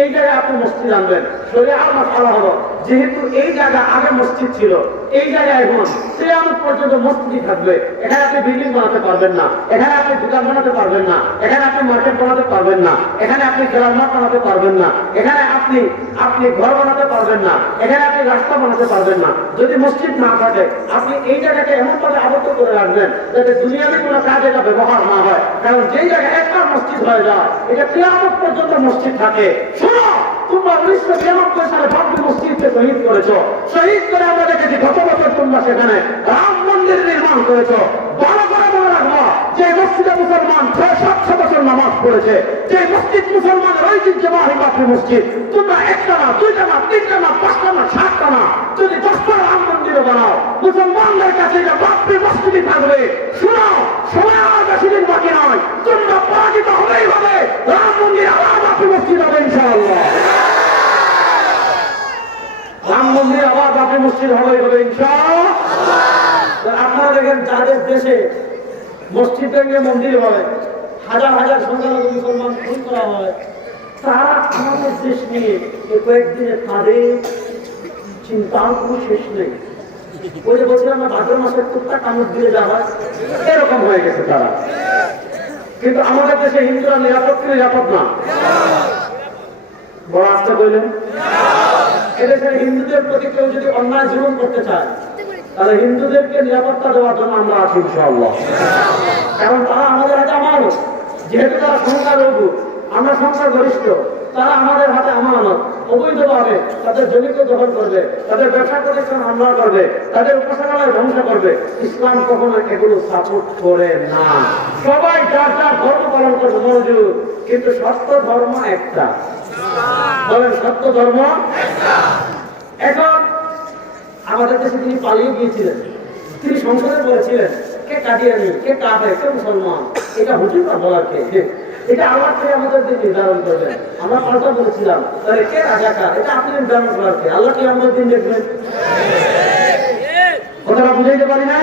এই জায়গায় আপনি মসজিদ আনবেন, শরীয়তের মাসআলা হলো যেহেতু এই জায়গা আগে মসজিদ ছিল এই জায়গায় এখন কিয়ামত পর্যন্ত মসজিদ থাকবে। এখানে আপনি বিল্ডিং বানাতে পারবেন না, এখানে আপনি দোকান বানাতে পারবেন না, এখানে আপনি মার্কেট বানাতে পারবেন না, এখানে আপনি গ্রামার বানাতে পারবেন না, এখানে আপনি ঘর বানাতে পারবেন না, এখানে আপনি রাস্তা বানাতে পারবেন না। যদি মসজিদ না থাকে আপনি এই জায়গাকে এমন ভাবে আবদ্ধ করে রাখবেন যাতে দুনিয়াবি কোনো কাজে এটা ব্যবহার না হয়। কারণ যেই জায়গায় একবার মসজিদ হয়ে যায় এটা কিয়ামত পর্যন্ত মসজিদ থাকে। শোনো, তোমরা 1992 সালে বাবরি মসজিদকে শহীদ করেছো, শহীদ করে আমরা দেখেছি গত বছর তোমরা সেখানে রাম মন্দির নির্মাণ করেছো। ভালো করে মনে রাখবো যে মসজিদে মুসলমান 600 বছর নামাজ পড়েছে, যে মসজিদ মুসলমানের ঐতিহ্যবাহী বাবরি মসজিদ, তোমরা একটা না, দুইটা না, তিনটা না, পাঁচটা না, সাতটা না, যদি 10টা রাম মন্দিরও বানাও মুসলমানদের কাছে এটা বাবরি মসজিদই থাকবে। শুনো, সময় আর বেশি দিন বাকি নয়, তোমরা পরাজিত হবেই হবে, রাম মন্দির আবার বাবরি মসজিদ হবে ইনশাআল্লাহ। রাম মন্দির আবার বাবরি মসজিদ হবেই হবে ইনশাআল্লাহ। আপনারা দেখেন যাদের দেশে মসজিদ ভেঙে মন্দির হয়, হাজার হাজার সংখ্যালঘু মুসলমান খুন করা হয়, তারা আমাদের দেশ নিয়ে কয়েকদিনে তাদের চিন্তার কোনো শেষ নেই। ওই যে বলছিলাম না ভাদ্র মাসের কুত্তা কামড় দিয়ে যাওয়া, এরকম হয়ে গেছে তারা। কিন্তু আমাদের দেশে হিন্দুরা নিরাপদ কি নিরাপদ না? বড় আস্থা বললেন, এদেশের হিন্দুদের প্রতি কেউ যদি অন্যায় জীবন করতে চায় তাহলে হিন্দুদেরকে নিরাপত্তা দেওয়ার জন্য আমরা আছি ইনশাআল্লাহ। কারণ তারা আমাদের হাতে আমানত, যেহেতু তারা সংখ্যালঘু, আমরা সংখ্যাগরিষ্ঠ, তারা আমাদের হাতে আমানত। অবৈধভাবে তাদের জমিকে দখল করবে, তাদের ব্যবসা প্রতিষ্ঠান হামলা করবে, তাদের উপাসনালয় ধ্বংস করবে। ইসলাম কখনো এগুলো সাপোর্ট করে না। সবাই যার যার ধর্ম পালন করবে মনোযোগ, কিন্তু সত্য ধর্ম একটা। বলেন সত্য ধর্ম একটা। এখন আমাদের দেশে তিনি পালিয়ে গিয়েছিলেন, তিনি সংসদে বলেছিলেন কে কাদিয়ানি, কে কাফের, কে মুসলমান, এটা হুজুর না বলার কে? এটা আল্লাহ থেকে আমাদের দিন নির্ধারণ করবেন। আমরা পাল্টা বলেছিলাম তাহলে কে রাজাকার, এটা আপনি নির্ধারণ করার কে? আল্লাহ কি আমাদের দিন দেখবেন? কথাটা বুঝাইতে পারি না?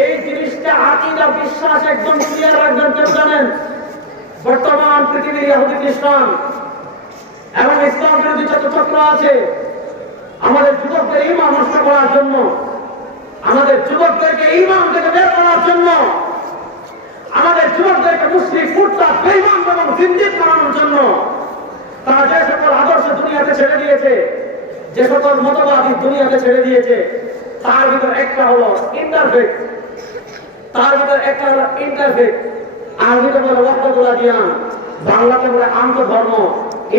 এই জিনিসটা আকীদা বিশ্বাস একদম ক্লিয়ার রাখবেন। কেউ জানেন বর্তমান পৃথিবীর ইহুদি খ্রিস্টান এবং ইসলাম বিরোধী যত চক্র আছে আমাদের যুবকদের ঈমান নষ্ট করার জন্য, আমাদের যুবকদেরকে ঈমান থেকে বের করার জন্য, আমাদের যুবকদেরকে মুশরিক, মুরতাদ, বেঈমান এবং জিন্দিক বানানোর জন্য তারা যে সকল আদর্শ দুনিয়াতে ছেড়ে দিয়েছে, যে সকল মতবাদী দুনিয়াতে ছেড়ে দিয়েছে, তার ভিতর একটা হলো ইন্টারফেক্ট, তার ভিতর একটা হলো ইন্টারফেক্ট। আরবিতে বলে ওয়াহদাতুল আদিয়ান, বাংলাতে বলে আন্তঃধর্ম।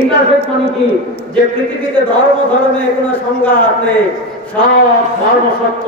ইন্টারফেক্ট মানে কি? যে পৃথিবীতে ধর্মে কোনো সংঘাত নেই, সব ধর্ম সত্য,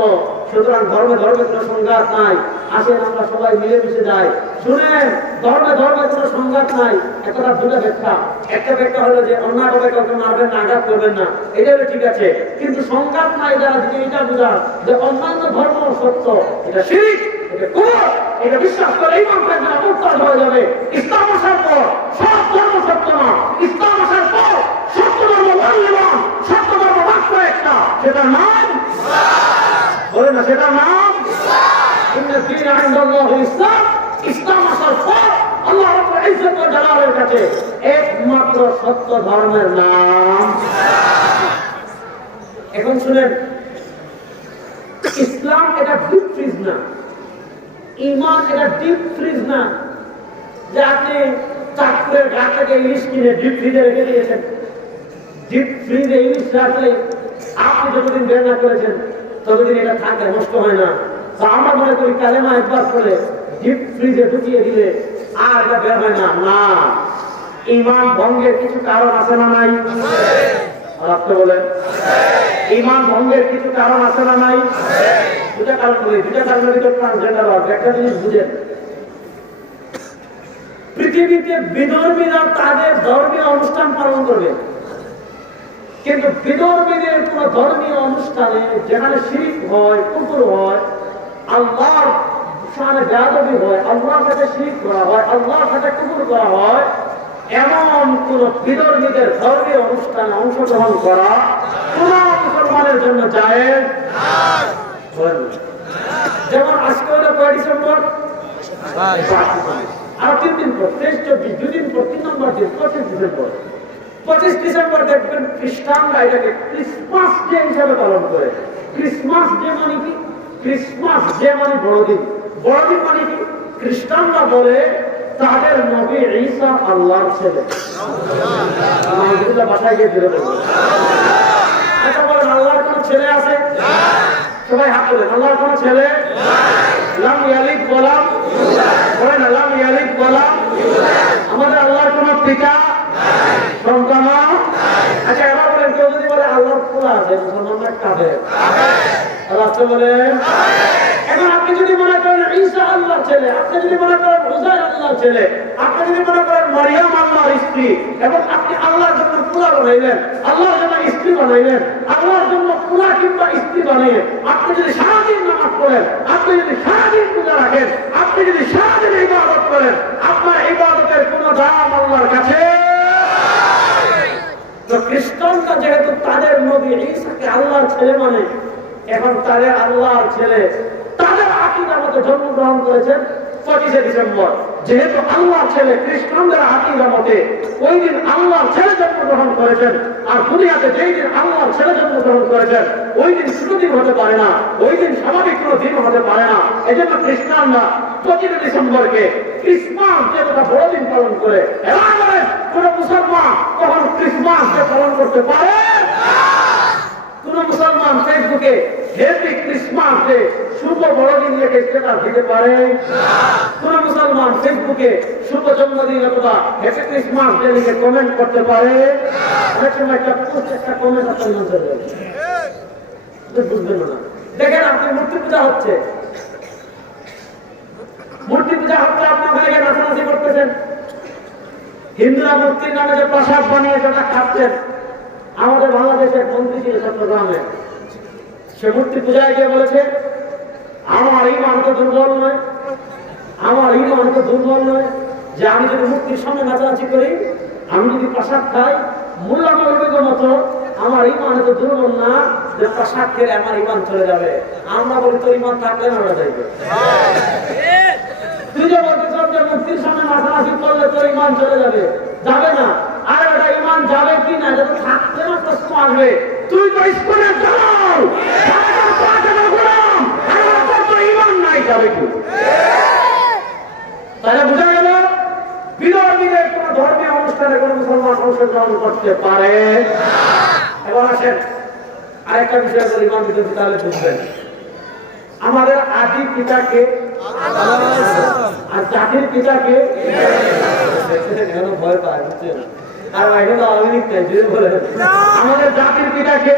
সুতরাং ধর্মে কোনো সংঘাত নাই। আসেন আমরা সবাই মিলেমিশে যাই। শুনেন, ধর্মে কোনো সংঘাত নাই। একটা দুটো ব্যাখ্যা। একটা ব্যাখ্যা হলো যে অন্যায়ভাবে কাউকে মারবেন না, আঘাত করবেন না, এটা হলো ঠিক আছে। কিন্তু সংঘাত নাই যারা যদি এটা বোঝান যে অন্যান্য ধর্ম সত্য, এটা শিরক, এটা কুফর, এটা বিশ্বাস করে ঈমান থাকবে না, মুরতাদ হয়ে যাবে। ইসলাম আসার পর সব ধর্ম সত্য না, ইসলাম আসার পর সত্য ধর্ম মূল্যবান, সত্য ধর্ম মাত্র একটা, সেটার নাম বলে না, সেটার নাম ইসলাম। ইসলাম আসার পর আল্লাহ রাব্বুল ইজ্জত ওয়া জালালের কাছে একমাত্র সত্য ধর্মের নাম। এখন শুনেন, ইসলাম এটা ডিপ ফ্রিজ না, ঈমান এটা ডিপ ফ্রিজ না যে আপনি চাকরের ঘাট থেকে ইলিশ কিনে ডিপ ফ্রিজে রেখে দিয়েছেন। ডিপ ফ্রিজে ইলিশ রাখলে আপনি যতদিন বের না করেছেন ততদিন এটা থাকে, নষ্ট হয় না। আমরা মনে করি কালেমা একবার করে ডিপ ফ্রিজে ঢুকিয়ে দিলে আর এটা বের হয় না। না, ঈমান ভঙ্গের কিছু কারণ আছে না নাই? আর আপনি বলেন ঈমান ভঙ্গের কিছু কারণ আছে না নাই? দুটা কারণ বলি, দুটা কারণের ভিতর ট্রান্সজেন্ডার হবে। একটা জিনিস বুঝেন, পৃথিবীতে বিধর্মীরা তাদের ধর্মীয় অনুষ্ঠান পালন করবে, কিন্তু বিধর্মীদের কোন ধর্মীয় অনুষ্ঠানে যেখানে শিরক হয়, কুফর হয়, আল্লাহর শানে বেয়াদবি হয়, আল্লাহর সাথে শিরক করা হয়, আল্লাহর সাথে কুফর করা হয়, এমন কোন বিধর্মীদের ধর্মীয় অনুষ্ঠানে অংশগ্রহণ করা কোন মুসলমানের জন্য জায়েজ না। যেমন আজকে হলো 9 ডিসেম্বর, আর 3 দিন পর 23, 24, 2 দিন পর 3 নম্বর দিন 25 ডিসেম্বর। 25 ডিসেম্বর দেখবেন খ্রিস্টানরা এটাকে ক্রিসমাস ডে হিসাবে পালন করে। ক্রিসমাস ডে মানে কি? ক্রিসমাস ডে মানে বড়দিন। বড়দিন মানে কি? খ্রিস্টানরা বলে তাদের নবী ঈসা আল্লাহর ছেলে। বাসায় গিয়ে ফিরে বলবো। আচ্ছা বলেন, আল্লাহর কোন ছেলে আছে? সবাই হাত তোলেন। আল্লাহর কোন ছেলে? লাম ইয়ালিদ ওয়ালাম বলেন, লাম ইয়ালিদ ওয়ালাম। আমাদের আল্লাহর কোন পিতা সন্তান? আচ্ছা এবার বলেন, কেউ যদি বলে আল্লাহর খোলা আছে, মুসলমানরা কাফের। রাষ্ট্র বলেন। এখন আপনি যদি মনে করেন ঈসা আল্লাহর ছেলে, আপনি যদি মনে করেন উযাইর আল্লাহর ছেলে, আপনি যদি মনে করেন মারিয়াম আল্লাহর স্ত্রী, এবং আপনি আল্লাহর জন্য খোলা বানাইলেন, আল্লাহর জন্য স্ত্রী বানাইলেন, আল্লাহর জন্য খোলা কিংবা স্ত্রী বানিয়ে আপনি যদি সারাদিন নামাজ পড়েন, আপনি যদি সারাদিন পূজা রাখেন, আপনি যদি সারাদিন ইবাদত করেন, আপনার ইবাদতের কোনো দাম আল্লাহর কাছে। তো খ্রিস্টানরা যেহেতু তাদের নবী ঈসাকে আল্লাহর ছেলে মানে, এখন তাদের আল্লাহর ছেলে তাদের আকীদা মতে জন্মগ্রহণ করেছেন 25শে ডিসেম্বর। যেহেতু আল্লাহর ছেলে খ্রিস্টানদের আকীদা মতে ওই দিন আল্লাহর ছেলে জন্মগ্রহণ করেছেন, আর দুনিয়াতে যেই দিন আল্লাহর ছেলে জন্মগ্রহণ করেছেন ওই দিন ছোট দিন হতে পারে না, ওই দিন স্বাভাবিক কোনো দিন হতে পারে না। এই জন্য খ্রিস্টানরা 25শে ডিসেম্বরকে ক্রিসমাস ডে তথা বড়দিন পালন করে। এবার কোন মুসলমান কখন ক্রিসমাস ডে পালন করতে পারে? কোন মুসলমান ফেসবুকে হ্যাপি ক্রিসমাস ডে শুভ বড়দিন লিখে স্ট্যাটাস দিতে পারে? কোন মুসলমান ফেসবুকে শুভ জন্মদিন অথবা হ্যাপি ক্রিসমাস ডে লিখে কমেন্ট করতে পারে? অনেক সময় একটা পোস্ট, একটা কমেন্ট আপনার মধ্যে রয়েছে, বুঝবেন না। দেখেন, আপনি মূর্তি পূজা হচ্ছে, মূর্তি পূজা হচ্ছে, আপনি ওখানে গিয়ে নাচানাচি করতেছেন, হিন্দুরা মূর্তির নামে যে প্রসাদ বানিয়ে সেটা খাচ্ছেন। আমাদের বাংলাদেশের মন্ত্রী ছিল চট্টগ্রামে, সে মূর্তি পূজায় গিয়ে বলেছে আমার ঈমান তো দুর্বল নয়, আমার ঈমান তো দুর্বল নয় যে আমি যদি মূর্তির সামনে নাচানাচি করি, আমি যদি প্রসাদ খাই, মোল্লা মৌলবীর মতো আমার ঈমান তো দুর্বল না যে প্রসাদ খেলে আমার ঈমান চলে যাবে। আমরা বলি তোর ঈমান থাকলে না যাইবে। তুই যে বলতে চান যে মূর্তির সামনে নাচানাচি করলে তোর ঈমান চলে যাবে, যাবে না। আর ওটা ঈমান যাবে কি না যত থাকলে না প্রশ্ন আসবে। তুই তো স্কুলে যাও, ঈমান নাই, যাবে কি? তাহলে বোঝা গেল বিরোধীদের কোন ধর্মীয় অনুষ্ঠানে কোন মুসলমান অংশগ্রহণ করতে পারে? এবার আসেন আরেকটা বিষয় বলি, ঈমান বিরোধী, তাহলে বুঝবেন। আমাদের আদি পিতাকে আর জাতির পিতাকে ভয় পায়, বুঝছেন? আর আমাদের জাতির পিতাকে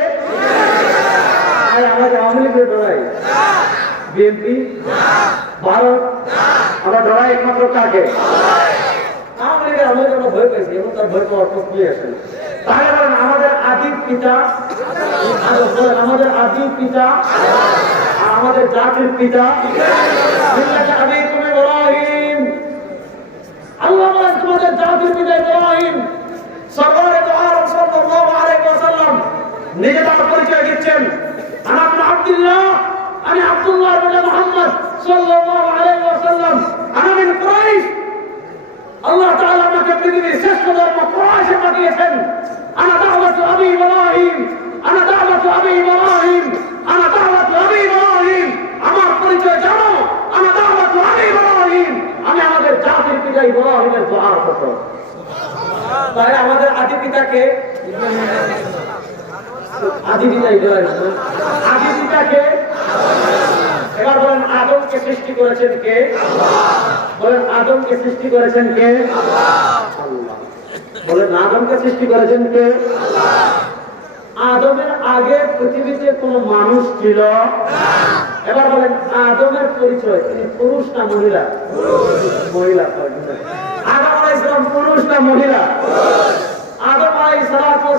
আর আমাদের আওয়ামী লীগের ডরাই বিএনপি, ভারত, আমরা ডরাই একমাত্র কাকে? আওয়ামী লীগের আমাদের জন্য ভয় পাইছি, এবং তার ভয় পাওয়ার প্রশ্নই আসে। তাহলে বলেন আমাদের আদি পিতা, আমাদের আদি পিতা আর আমাদের জাতির পিতা ইব্রাহিম। আল্লাহ বলেন তোমাদের জাতির পিতা ইব্রাহিম। সরকারে তো আর সাল্লাল্লাহু আলাইহি ওয়াসাল্লাম নিজে তার পরিচয় দিচ্ছেন, আনা ইবনে আব্দুল্লাহ, আমি আব্দুল্লাহ ইবনে মুহাম্মদ সাল্লাল্লাহু আলাইহি ওয়াসাল্লাম, আনা মিন কুরাইশ। আল্লাহ তাআলা আমাকে পৃথিবীর শ্রেষ্ঠ ধর্ম কুরাইশে পাঠিয়েছেন। আনা দাওয়াতু আবি ইব্রাহিম, আনা দাওয়াতু আবি ইব্রাহিম, আনা দাওয়াতু আবি ইব্রাহিম। আমার পরিচয় জানো, আনা দাওয়াতু আবি ইব্রাহিম। আমি আমাদের জাতির পিতা ইব্রাহিমের দোয়ার পুত্র। তাহলে আমাদের আদি পিতাকে, আদি পিতা ইব্রাহিম, আদি পিতাকে। এবার বলেন আদমকে সৃষ্টি করেছেন কে? বলেন আদমকে সৃষ্টি করেছেন কে? আল্লাহ। বলেন আদমকে সৃষ্টি করেছেন কে? আদমের আগে পৃথিবীতে কোন মানুষ ছিল? এবার বলেন আদমের পরিচয়, তিনি পুরুষ না মহিলা? মহিলা। আদম আলাইহিস সালাম পুরুষ না মহিলা? আদম আলাইহিস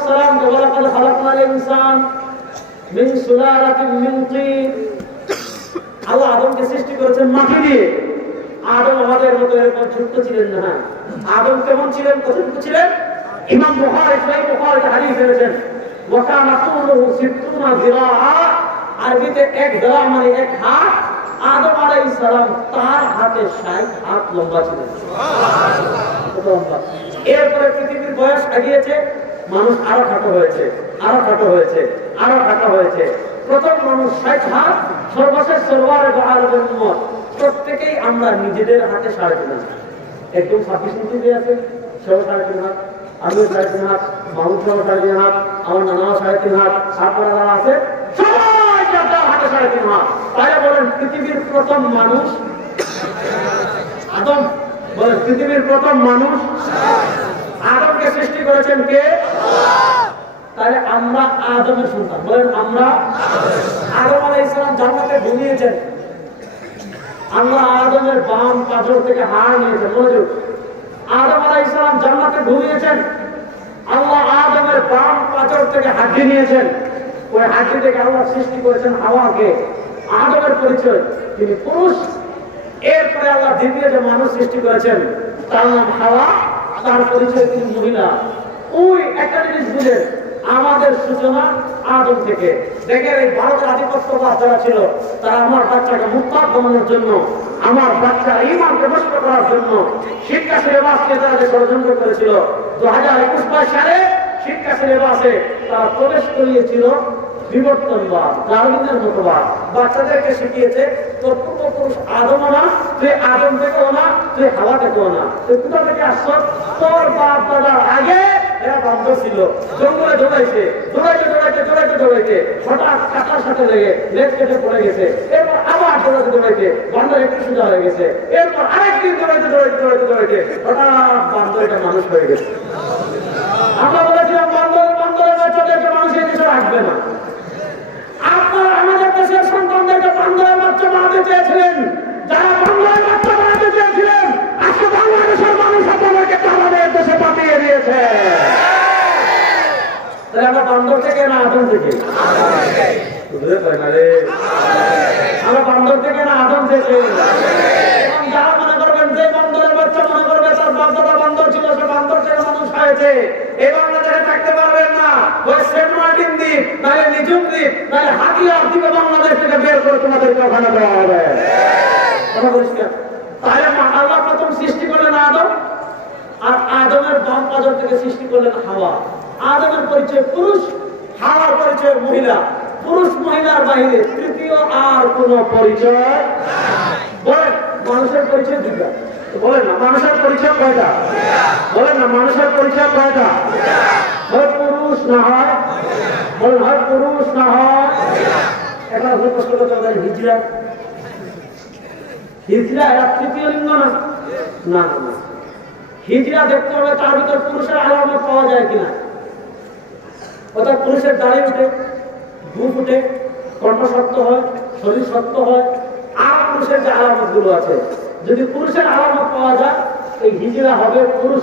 সালাম ওয়ালাকাদ খালাকনাল ইনসান মিন সুলালাতিন মিন তিন। আল্লাহ আদমকে সৃষ্টি করেছেন মাটি দিয়ে। আদম আমাদের মতো এরকম ছোট্ট ছিলেন না। আদম কেমন ছিলেন, কতটুকু ছিলেন? ইমাম বুখারী সহিহ বুখারীতে হাদিস এনেছেন, ওয়া কানা তুলুহু 60 যিরাআ। আরবিতে এক যিরা মানে এক হাত। আদম আলাইহিস সালাম তার হাতে 60 হাত লম্বা ছিলেন। সুবহানাল্লাহ। এরপরে পৃথিবীর বয়স এগিয়েছে, মানুষ আরো খাটো হয়েছে, আরো খাটো হয়েছে, আরো খাটো হয়েছে। প্রথম মানুষ 60 হাত, সর্বশেষ সরওয়ারে দো আলমের উম্মত। প্রত্যেকেই আমরা নিজেদের হাতে 3.5 হাত। একদম 26 ইঞ্চি দিয়ে আছে, সেও 3.5 হাত, আমিও 3.5 হাত, মাহমুদ সাহেব 3.5 হাত, আমার নানাও 3.5 হাত, আপনারা যারা আছে সবাই যার হাতে 3.5 হাত। তাই বলেন পৃথিবীর প্রথম মানুষ আদম। বলেন পৃথিবীর প্রথম মানুষ আদমকে সৃষ্টি করেছেন কে? তাহলে আমরা আদমের সন্তান। বলেন আমরা আদম আলাইহিস সালাম জান্নাতে ঘুমিয়েছেন, আল্লাহ আদমের বাম পাঁজর থেকে হাড় নিয়েছেন। মনোযোগ, আদম আলাইহিস সালাম জান্নাতে ঘুমিয়েছেন, আল্লাহ আদমের বাম পাঁজর থেকে হাড্ডি নিয়েছেন। ওই হাড্ডি থেকে আল্লাহ সৃষ্টি করেছেন হাওয়াকে। আদমের পরিচয় তিনি পুরুষ। এরপরে আল্লাহ দ্বিতীয় যে মানুষ সৃষ্টি করেছেন তার নাম হাওয়া, তার পরিচয় তিনি মহিলা। ওই একটা জিনিস বুঝেন, আমাদের সূচনা আদম থেকে। দেখেন এই ভারতের আধিপত্যবাদ যারা ছিল, তারা আমার বাচ্চাকে মুক্তার বানানোর জন্য, আমার বাচ্চা ঈমানকে নষ্ট করার জন্য শিক্ষা সিলেবাস নিয়ে তারা যে ষড়যন্ত্র করেছিল, 2021 সালে শিক্ষা সিলেবাসে তারা প্রবেশ করিয়েছিল বিবর্তনবাদ, ডারউইনের মতবাদ। বাচ্চাদেরকে শিখিয়েছে তোর পূর্বপুরুষ আদম না, তুই আদম থেকেও না, তুই হাওয়া থেকেও না, তুই কোথা থেকে আসছ? তোর বাপ দাদার আগে এরা বান্ধব ছিল, জঙ্গলে দৌড়াইছে, দৌড়াইতে হঠাৎ কাটার সাথে লেগে লেজ কেটে পড়ে গেছে। এরপর আবার দৌড়াইতে বান্দর একটু সোজা হয়ে গেছে। এরপর আরেকদিন দৌড়াইতে হঠাৎ বান্দর এটা মানুষ হয়ে গেছে। আমরা বলেছিলাম বান্দরের বাচ্চাদেরকে মানুষের কিছু রাখবে না। আপনারা আমাদের দেশের সন্তানদেরকে বান্দরের বাচ্চা বানাতে চেয়েছিলেন। যারা বান্দরের বাচ্চা বানাতে চেয়েছিলেন, আজকে বাংলাদেশের মানুষ আপনাদেরকে তাদের দেশে পাঠিয়ে দিয়েছে। তাহলে আমরা বান্দর থেকে না আদম থেকে? আমরা বান্দর থেকে না আদম থেকে? যারা মনে করবেন যে বান্দরের বাচ্চা মনে করবে তার বাপ দাদা বান্দর ছিল, সে বান্দর থেকে মানুষ হয়েছে, এই বাংলাদেশে থাকতে পারবেন না। ওই সেন্ট মার্টিন দ্বীপ, নাহলে নিঝুম দ্বীপ, নাহলে হাতিয়ার দ্বীপে বাংলাদেশ থেকে বের করে তোমাদেরকে ওখানে দেওয়া হবে। কথা পরিষ্কার? তাহলে আল্লাহ প্রথম সৃষ্টি করলেন আদম, আর আদমের বাম পাঁজর থেকে সৃষ্টি করলেন হাওয়া। আদমের পরিচয় পুরুষ, হাওয়ার পরিচয় মহিলা। পুরুষ মহিলার বাহিরে তৃতীয় আর কোন পরিচয়। বলেন মানুষের পরিচয় দুইটা। বলেন না মানুষের পরিচয় কয়টা? বলেন না মানুষের পরিচয় কয়টা? হয় পুরুষ না হয়, বলেন হয় পুরুষ না হয়। এখন প্রশ্ন করতে হবে হিজরা, হিজরা এরা তৃতীয় লিঙ্গ না? না না, হিজরা দেখতে হবে তার ভিতর পুরুষের আলামত পাওয়া যায় কিনা। অর্থাৎ পুরুষের দাড়ি উঠে, বুক উঠে, কণ্ঠ শক্ত হয়, শরীর শক্ত হয়, আর পুরুষের যে আলামত গুলো আছে, যদি পুরুষের আলামত পাওয়া যায় এই হিজরা হবে পুরুষ।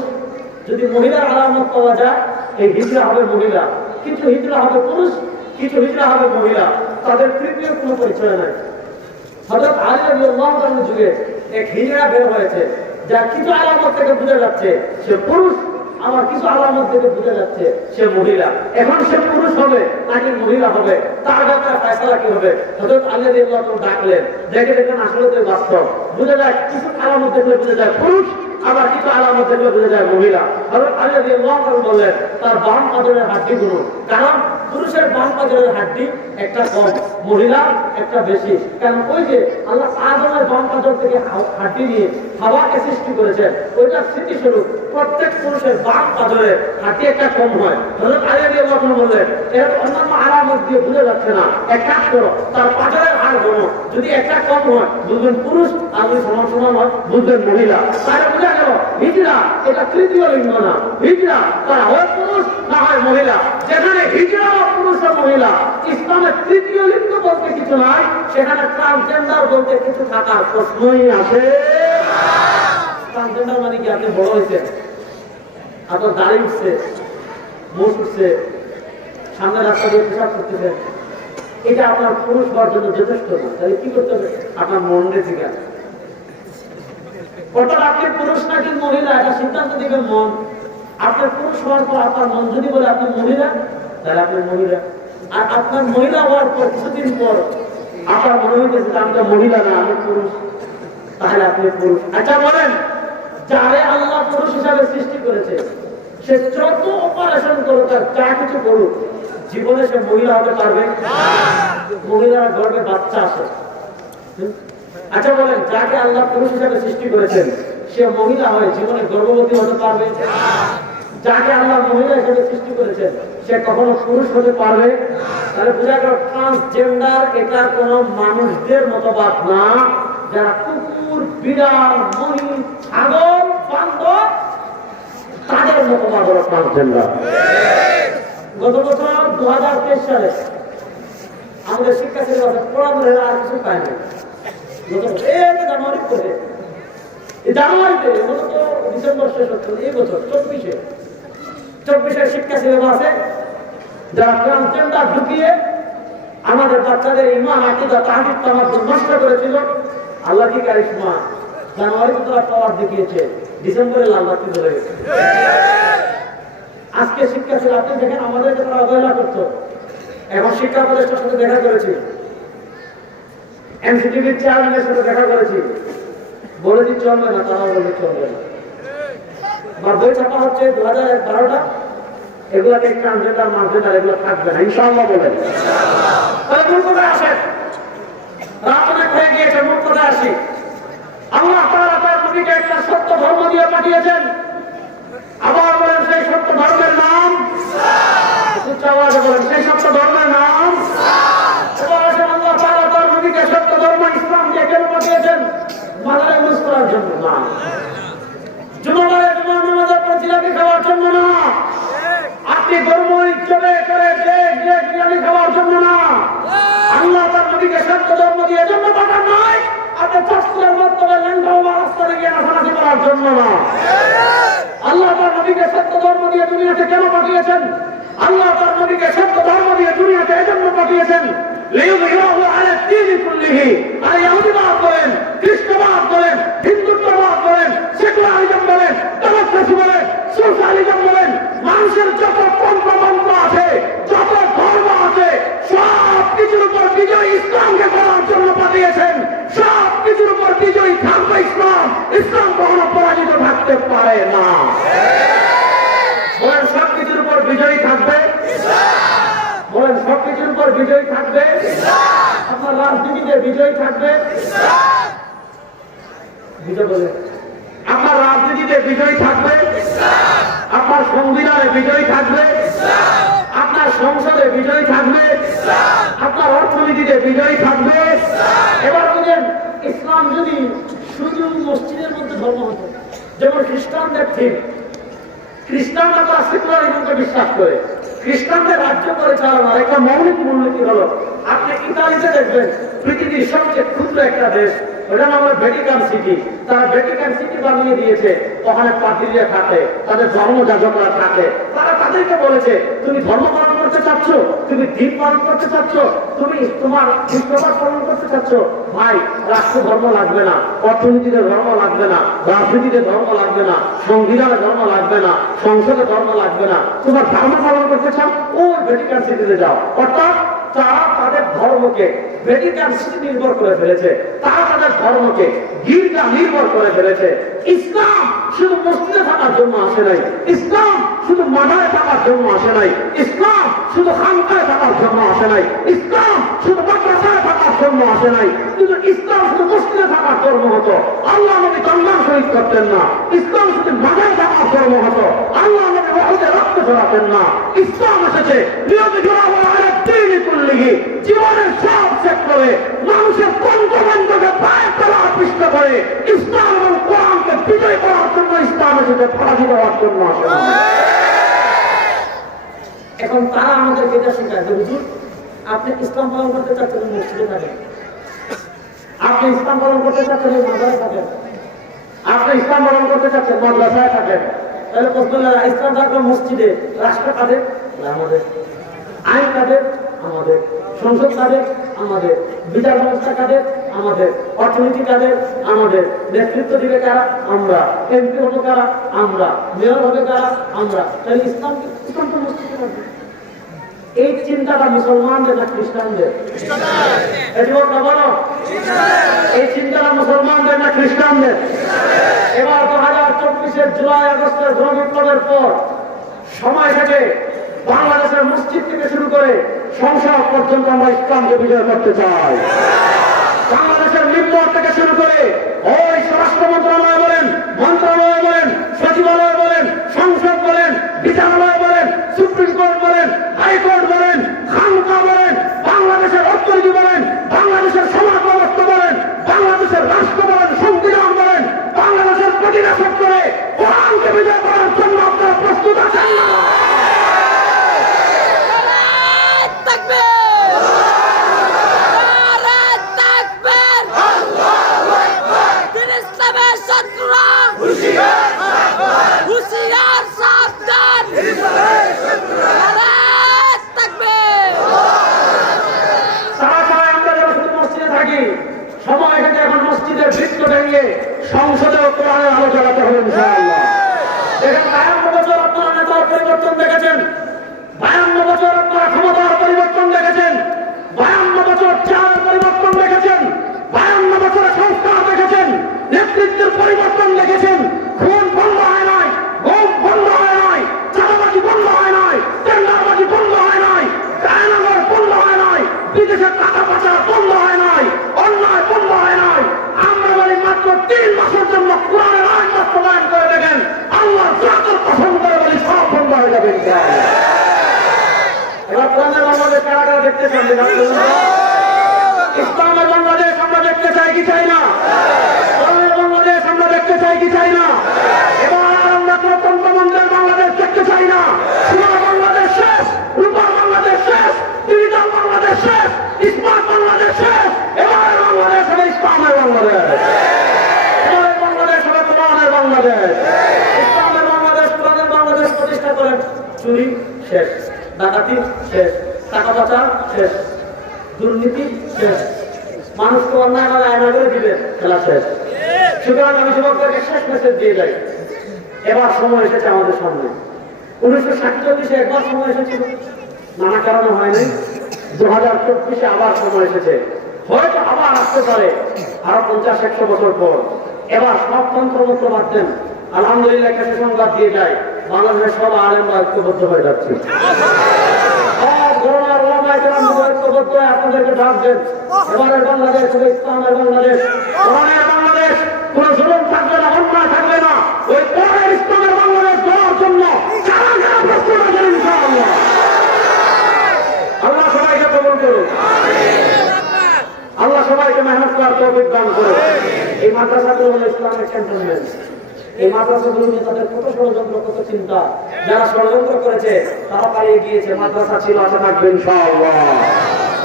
যদি মহিলার আলামত পাওয়া যায় এই হিজরা হবে মহিলা। কিছু হিজরা হবে পুরুষ, কিছু হিজরা হবে মহিলা, তাদের তৃতীয় কোনো পরিচয় নাই। হযরত আলী রাদিয়াল্লাহু আনহু যুগে এক হিজরা বের হয়েছে, যা কিছু আলামত থেকে বোঝা যাচ্ছে সে পুরুষ, আমার কিছু আলামত থেকে বোঝা যাচ্ছে সে মহিলা। এখন সে পুরুষ হবে নাকি মহিলা হবে, তার ব্যাপারে ফয়সালা কি হবে? হযরত আলী রাদিয়াল্লাহু আনহু ডাকলেন, দেখেন আসলে তো বাস্তব বোঝা যায়, কিছু আলামত দেখলে বোঝা যায় পুরুষ, আবার কিছু আলামত দেখলে বোঝা যায় মহিলা। হযরত আলী রাদিয়াল্লাহু আনহু বললেন তার বাম পাঁজরের হাড্ডি গুলো, কারণ পুরুষের বাম পাঁজরের হাড্ডি একটা কম, মহিলার একটা বেশি। কারণ ওই যে আল্লাহ আদমের বাম পাঁজর থেকে হাড্ডি নিয়ে হাওয়াকে সৃষ্টি করেছেন, ওইটা স্মৃতিস্বরূপ প্রত্যেক পুরুষের বাম পাঁজরের হাড্ডি একটা কম হয়। হযরত আলী রাদিয়াল্লাহু আনহু বললেন এর অন্যান্য আলামত দিয়ে বোঝা যাচ্ছে না, এক কাজ করো তার পাঁজরের হাড় গণো, যদি একটা কম হয় বুঝবেন পুরুষ, আর যদি সমান সমান হয় বুঝবেন মহিলা। তাহলে বোঝা গেল হিজরা এটা তৃতীয় লিঙ্গ না, হিজরা তারা হয় পুরুষ না হয় মহিলা। যেখানে হিজরা পুরুষ ও মহিলা, ইসলামের তৃতীয় লিঙ্গ বলতে কিছু নাই, সেখানে ট্রান্সজেন্ডার বলতে কিছু থাকার প্রশ্নই আসে। ট্রান্সজেন্ডার মানে কি? আপনি বড় হয়েছে, আপনার দাড়ি উঠছে, মুখ উঠছে, সামনে রাস্তা দিয়ে পোশাক করতেছে, এটা আপনার পুরুষ হওয়ার জন্য যথেষ্ট না। তাহলে কি করতে হবে? আপনার মনে জিজ্ঞাসা, অর্থাৎ আপনি পুরুষ নাকি মহিলা এটা সিদ্ধান্ত দিবেন মন। আপনার পুরুষ হওয়ার পর আপনার মন যদি বলে আপনি মহিলা, তাহলে আপনি মহিলা। আর আপনার মহিলা হওয়ার পর কিছুদিন পর আপনার মনে হইতেছে যে আমি তো মহিলা না, আমি পুরুষ, তাহলে আপনি পুরুষ। আচ্ছা বলেন, যারে আল্লাহ পুরুষ হিসাবে সৃষ্টি করেছে সে যত অপারেশন করুক আর যা কিছু করুক, জীবনে সে মহিলা হতে পারবে? মহিলার গর্ভে বাচ্চা আসে। আচ্ছা বলেন, যাকে আল্লাহ পুরুষ হিসাবে সৃষ্টি করেছেন সে মহিলা হয়ে জীবনে গর্ভবতী হতে পারবে? যাকে আল্লাহ মহিলা হিসেবে সৃষ্টি করেছেন সে কখনো পুরুষ হতে পারবে? তাহলে বোঝা গেল ট্রান্সজেন্ডার এটা কোন মানুষদের মতবাদ না, যারা কুকুর, বিড়াল, মহিষ, ছাগল, বান্দর, তাদের মতবাদ হলো ট্রান্সজেন্ডার। গত বছর 2023 সালে আমাদের শিক্ষা সিলেবাসে পড়ানো আর কিছু পায় না। জানুয়ারিতে ডিসেম্বর শেষ হচ্ছে এই বছর 24 শিক্ষা সিলেবাসে যারা ট্রান্সজেন্ডার ঢুকিয়ে আমাদের বাচ্চাদের ইমান, আকীদা, তাহদীদ, তামাদ্দুন নষ্ট করেছিল, আল্লাহ কি কারিশমা, জানুয়ারিতে তারা পাওয়ার দেখিয়েছে, ডিসেম্বরে লাল বাতি ধরে গেছে। আজকে শিক্ষা ছিল, আপনি দেখেন আমাদেরকে তারা অবহেলা করতো, এখন শিক্ষা উপদেষ্টার সাথে দেখা করেছি, এনসিটিভির চেয়ারম্যানের সাথে দেখা করেছি, বলেছি চলবে না, তারাও বলে চলবে না। আমার বই ছাপা হচ্ছে 2012টা, এগুলাকে ট্রান্সজেন্ডার, মাসজেন্ডার এগুলো থাকবে না ইনশাআল্লাহ বলেন। তাহলে মূল কথায় আসেন, রাত অনেক হয়ে গিয়েছে, মূল কথায় আসি। আল্লাহ তাআলা তার নবীকে একটা সত্য ধর্ম দিয়ে পাঠিয়েছেন। আবার বলেন, সেই সত্য ধর্মের নাম উচ্চ আওয়াজে বলেন, সেই সত্য ধর্মের নাম। এবার আসেন, আল্লাহ তাআলা তার নবীকে সত্য ধর্ম ইসলাম দিয়ে কেন পাঠিয়েছেন? মাজারে মুজ করার জন্য না, জুমাবারে জুমার নামাজের পর জিলাপি খাওয়ার জন্য না, আপনি ধর্ম ইচ্ছবে করে বিরিয়ানি খাওয়ার জন্য না। আল্লাহ তার নবীকে সত্য ধর্ম দিয়ে জন্য পাঠান নয়, আপনি চাষের মাধ্যমে ল্যাংটা রাস্তায় গিয়ে নাচানাচি করার জন্য না। আল্লাহ তার নবীকে সত্য ধর্ম দিয়ে দুনিয়াতে কেন পাঠিয়েছেন? আল্লাহ তার নবীকে সত্য ধর্ম দিয়ে দুনিয়াতে এজন্য পাঠিয়েছেন, লিইয়ুযহিরাহু আলা দ্বীনি কুল্লিহি। আর ইহুদিবাদ বলেন, খ্রিস্টবাদ বলেন, হিন্দুত্ববাদ বলেন, সেকুলারিজম বলেন, ডেমোক্রেসি বলেন, সোশ্যালিজম বলেন, মানুষের যত তন্ত্র আছে, যত ধর্ম আছে, সব কিছুর উপর বিজয় ইসলামকে করার জন্য পাঠিয়েছেন। সব কিছুর উপর বিজয়ী থাকবে ইসলাম। ইসলাম কখনো পরাজিত থাকতে পারে না। বলেন, সব কিছুর উপর বিজয়ী থাকবে বলেন, সব কিছুর উপর বিজয়ী থাকবে। আপনার রাজনীতিতে বিজয়ী থাকবে। বিজয় বলে, আপনার রাজনীতিতে বিজয়ী থাকবে, আপনার সংবিধানে বিজয়ী থাকবে, আপনার সংসদে বিজয়ী থাকবে, আপনার অর্থনীতিতে বিজয়ী থাকবে। এবার বলেন, ইসলাম যদি শুধু মসজিদের মধ্যে ধর্ম হতো, যেমন খ্রিস্টানদের ঠিক, খ্রিস্টানরা তো সেকুলারিজমকে বিশ্বাস করে, খ্রিস্টানদের রাজ্য পরিচালনার একটা মৌলিক মূলনীতি হলো, আপনি ইতালিতে দেখবেন পৃথিবীর সবচেয়ে ক্ষুদ্র একটা দেশ, ওটা নাম হলো ভ্যাটিকান সিটি। তারা ভ্যাটিকান সিটি বানিয়ে দিয়েছে, ওখানে পাদ্রীরা থাকে, তাদের ধর্মযাজকরা থাকে। তারা তাদেরকে বলেছে, তুমি ধর্ম পালন করতে চাচ্ছ, তুমি দিন পালন করতে চাচ্ছ, তুমি তোমার খ্রিস্টবাদ পালন করতে চাচ্ছ, ভাই রাষ্ট্র ধর্ম লাগবে না, অর্থনীতিতে ধর্ম লাগবে না, রাজনীতিতে ধর্ম লাগবে না, সংবিধানে ধর্ম লাগবে না, সংসদে ধর্ম লাগবে না, তোমার ধর্ম পালন করতে চাও ও ভ্যাটিকান সিটিতে যাও। অর্থাৎ তারা তাদের ধর্মকে ভ্যাটিকান সিটি নির্ভর করে ফেলেছে, তারা তাদের ধর্মকে গির্জা নির্ভর করে ফেলেছে। ইসলাম শুধু মসজিদে থাকার জন্য আসে নাই, ইসলাম শুধু মাজারে থাকার জন্য আসে নাই, ইসলাম শুধু খানকায় থাকার জন্য আসে নাই, ইসলাম শুধু মাদ্রাসায় থাকার জন্য আসে নাই। কিন্তু ইসলাম শুধু মসজিদে থাকার ধর্ম হতো, আল্লাহ নবী কল্যাণ শহীদ করতেন না। ইসলাম শুধু মাজারে থাকার ধর্ম হতো, আল্লাহ নবী ওহুদে রক্ত ঝরাতেন না। ইসলাম এসেছে লিইয়ুযহিরাহু আলা দ্বীনি কুল্লিহি, জীবনের সব সেক্টরে মানুষের পঞ্চবন্ধকে পায়ের তলা আকৃষ্ট করে ইসলাম এবং কোরআনকে বিজয় করার জন্য ইসলাম এসেছে, পরাজিত হওয়ার জন্য আসে না। এখন তারা আমাদেরকে এটা শেখায় যে হুজুর আপনি ইসলাম পালন করতে চাচ্ছেন মসজিদে থাকেন, আপনি ইসলাম পালন করতে চাচ্ছেন মাজারে থাকেন, আপনি ইসলাম পালন করতে চাচ্ছেন মাদ্রাসায় থাকেন। তাহলে প্রশ্ন হলো, ইসলাম থাকবে মসজিদে, রাষ্ট্র কাদের? আমাদের। আইন কাদের? আমাদের। সংসদ কাদের? আমাদের। বিচার ব্যবস্থা কাদের? আমাদের। অর্থনীতি কাদের? আমাদের। নেতৃত্ব দিবে কারা? আমরা। এমপি হবে কারা? আমরা। মেয়র হবে কারা? আমরা। তাহলে ইসলাম তো মসজিদে থাকবে। এই চিন্তাটা মুসলমানদের না খ্রিস্টানদের? এই চিন্তাটা মুসলমানদের না খ্রিস্টানদের? এবার 2024 জুলাই আগস্টের গণবিপ্লবের পর সময় থেকে বাংলাদেশের মসজিদ থেকে শুরু করে সংসদ পর্যন্ত আমরা ইসলামকে বিজয় করতে চাই। বাংলাদেশের মিম্বর থেকে শুরু করে ওই স্বরাষ্ট্র মন্ত্রণালয় বলেন, মন্ত্রণালয় বলেন, সচিবালয় বলেন, সংসদ বলেন, বিচারালয় বলেন, সুপ্রিম কোর্ট বলেন, হাইকোর্ট বলেন, খানকা বলেন, বাংলাদেশের অর্থনীতি বলেন, বাংলাদেশের সমাজ ব্যবস্থা বলেন, বাংলাদেশের রাষ্ট্র বলেন, সংবিধান বলেন, বাংলাদেশের প্রতিটা সেক্টরে কোরআনকে বিজয় করার জন্য আপনারা প্রস্তুত আছেন না? সময় থেকে এখন মসজিদের বৃত্ত ভেঙে সংসদেও কোরআনের আলো জ্বালাতে হবে ইনশাআল্লাহ। দেখেন 52 বছর আপনারা নেতার পরিবর্তন দেখেছেন, 52 বছর আপনারা ক্ষমতার পরিবর্তন দেখেছেন, 52 বছর চেয়ারের পরিবর্তন দেখেছেন, 52 বছরের সংস্কার দেখেছেন, নেতৃত্বের পরিবর্তন দেখেছেন। খুন বন্ধ হয় নাই, গম বন্ধ হয় নাই, চাঁদাবাজি বন্ধ হয় নাই, টেন্ডারবাজি বন্ধ হয় নাই, কায়নাগর বন্ধ হয় নাই, বিদেশের টাকা পাচার বন্ধ হয় নাই, অন্যায় বন্ধ হয় নাই। আমরা বলি মাত্র 3 মাসের জন্য কোরআনের আইন বাস্তবায়ন করে দেখেন, আল্লাহ জাতের কসম করে বলি সব বন্ধ হয়ে যাবে ইনশাআল্লাহ। এবার কোরআনের বাংলাদেশ কারা কারা দেখতে চান? ইসলামের বাংলাদেশ আমরা দেখতে চাই কি চাই না? কোরআনের বাংলাদেশ আমরা দেখতে চাই কি চাই না? এবার আমরা কোন তন্ত্রমন্ত্রের বাংলাদেশ দেখতে চাই না। সোনার বাংলাদেশ শেষ, রূপার বাংলাদেশ শেষ, ডিজিটাল বাংলাদেশ শেষ, স্মার্ট বাংলাদেশ শেষ। এবার বাংলাদেশ হবে ইসলামের বাংলাদেশ, এবার বাংলাদেশ হবে কোরআনের বাংলাদেশ। ইসলামের বাংলাদেশ, কোরআনের বাংলাদেশ প্রতিষ্ঠা করেন। চুরি শেষ, ডাকাতি শেষ, টাকা পাচার শেষ, দুর্নীতি শেষ, মানুষকে অন্যায় ভাবে আয়না করে দিবে, খেলা শেষ। সুতরাং আমি যুবকদেরকে শেষ মেসেজ দিয়ে যাই, এবার সময় এসেছে আমাদের সামনে। 1947-এ একবার সময় এসেছিল, নানা কারণে হয়নি। 2024-এ আবার সময় এসেছে, হয়তো আবার আসতে পারে আরো 50-100 বছর পর। এবার সব তন্ত্রমন্ত্র বাদ আলহামদুলিল্লাহ একটা সংবাদ দিয়ে যায়, বাংলাদেশের সব আলেমরা ঐক্যবদ্ধ হয়ে যাচ্ছে। আপনাদেরকে ডাক দেন, এবারের বাংলাদেশ হবে ইসলামের বাংলাদেশ, কোরআনের বাংলাদেশ। কোন জুলুম থাকবে না, অন্যায় থাকবে না। ওই কোরআনের ইসলামের বাংলাদেশ দেওয়ার জন্য প্রস্তুত আছেন ইনশাআল্লাহ। আল্লাহ সবাইকে কবুল করুন, আল্লাহ সবাইকে মেহনত করার তৌফিক দান করুন। এই মাদ্রাসাগুলো হলো ইসলামের ক্যান্টনমেন্ট। এই মাদ্রাসাগুলো নিয়ে তাদের কত ষড়যন্ত্র, কত চিন্তা। যারা ষড়যন্ত্র করেছে তারা পালিয়ে গিয়েছে। মাদ্রাসা ছিল, আছে, থাকবে ইনশাআল্লাহ।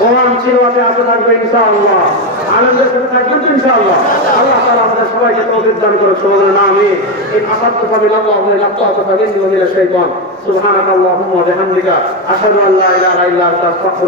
কোরআন ছিল, আছে, থাকবে ইনশাআল্লাহ। আলেমদের সাথে থাকবেন তো ইনশাআল্লাহ। আল্লাহ তাআলা আমাদের সবাইকে তৌফিক দান করুন। সুবহানাল্লাহ, আমিন। এই আসাদু ফাবিল্লাহ ওয়া লাক্তাতু ফাবিল্লাহি ওয়া মিনাশ শাইতান। সুবহানাকাল্লাহুম্মা ওয়া বিহামদিকা আশহাদু আল্লা ইলাহা ইল্লা আনতা আস্তাগফিরুকা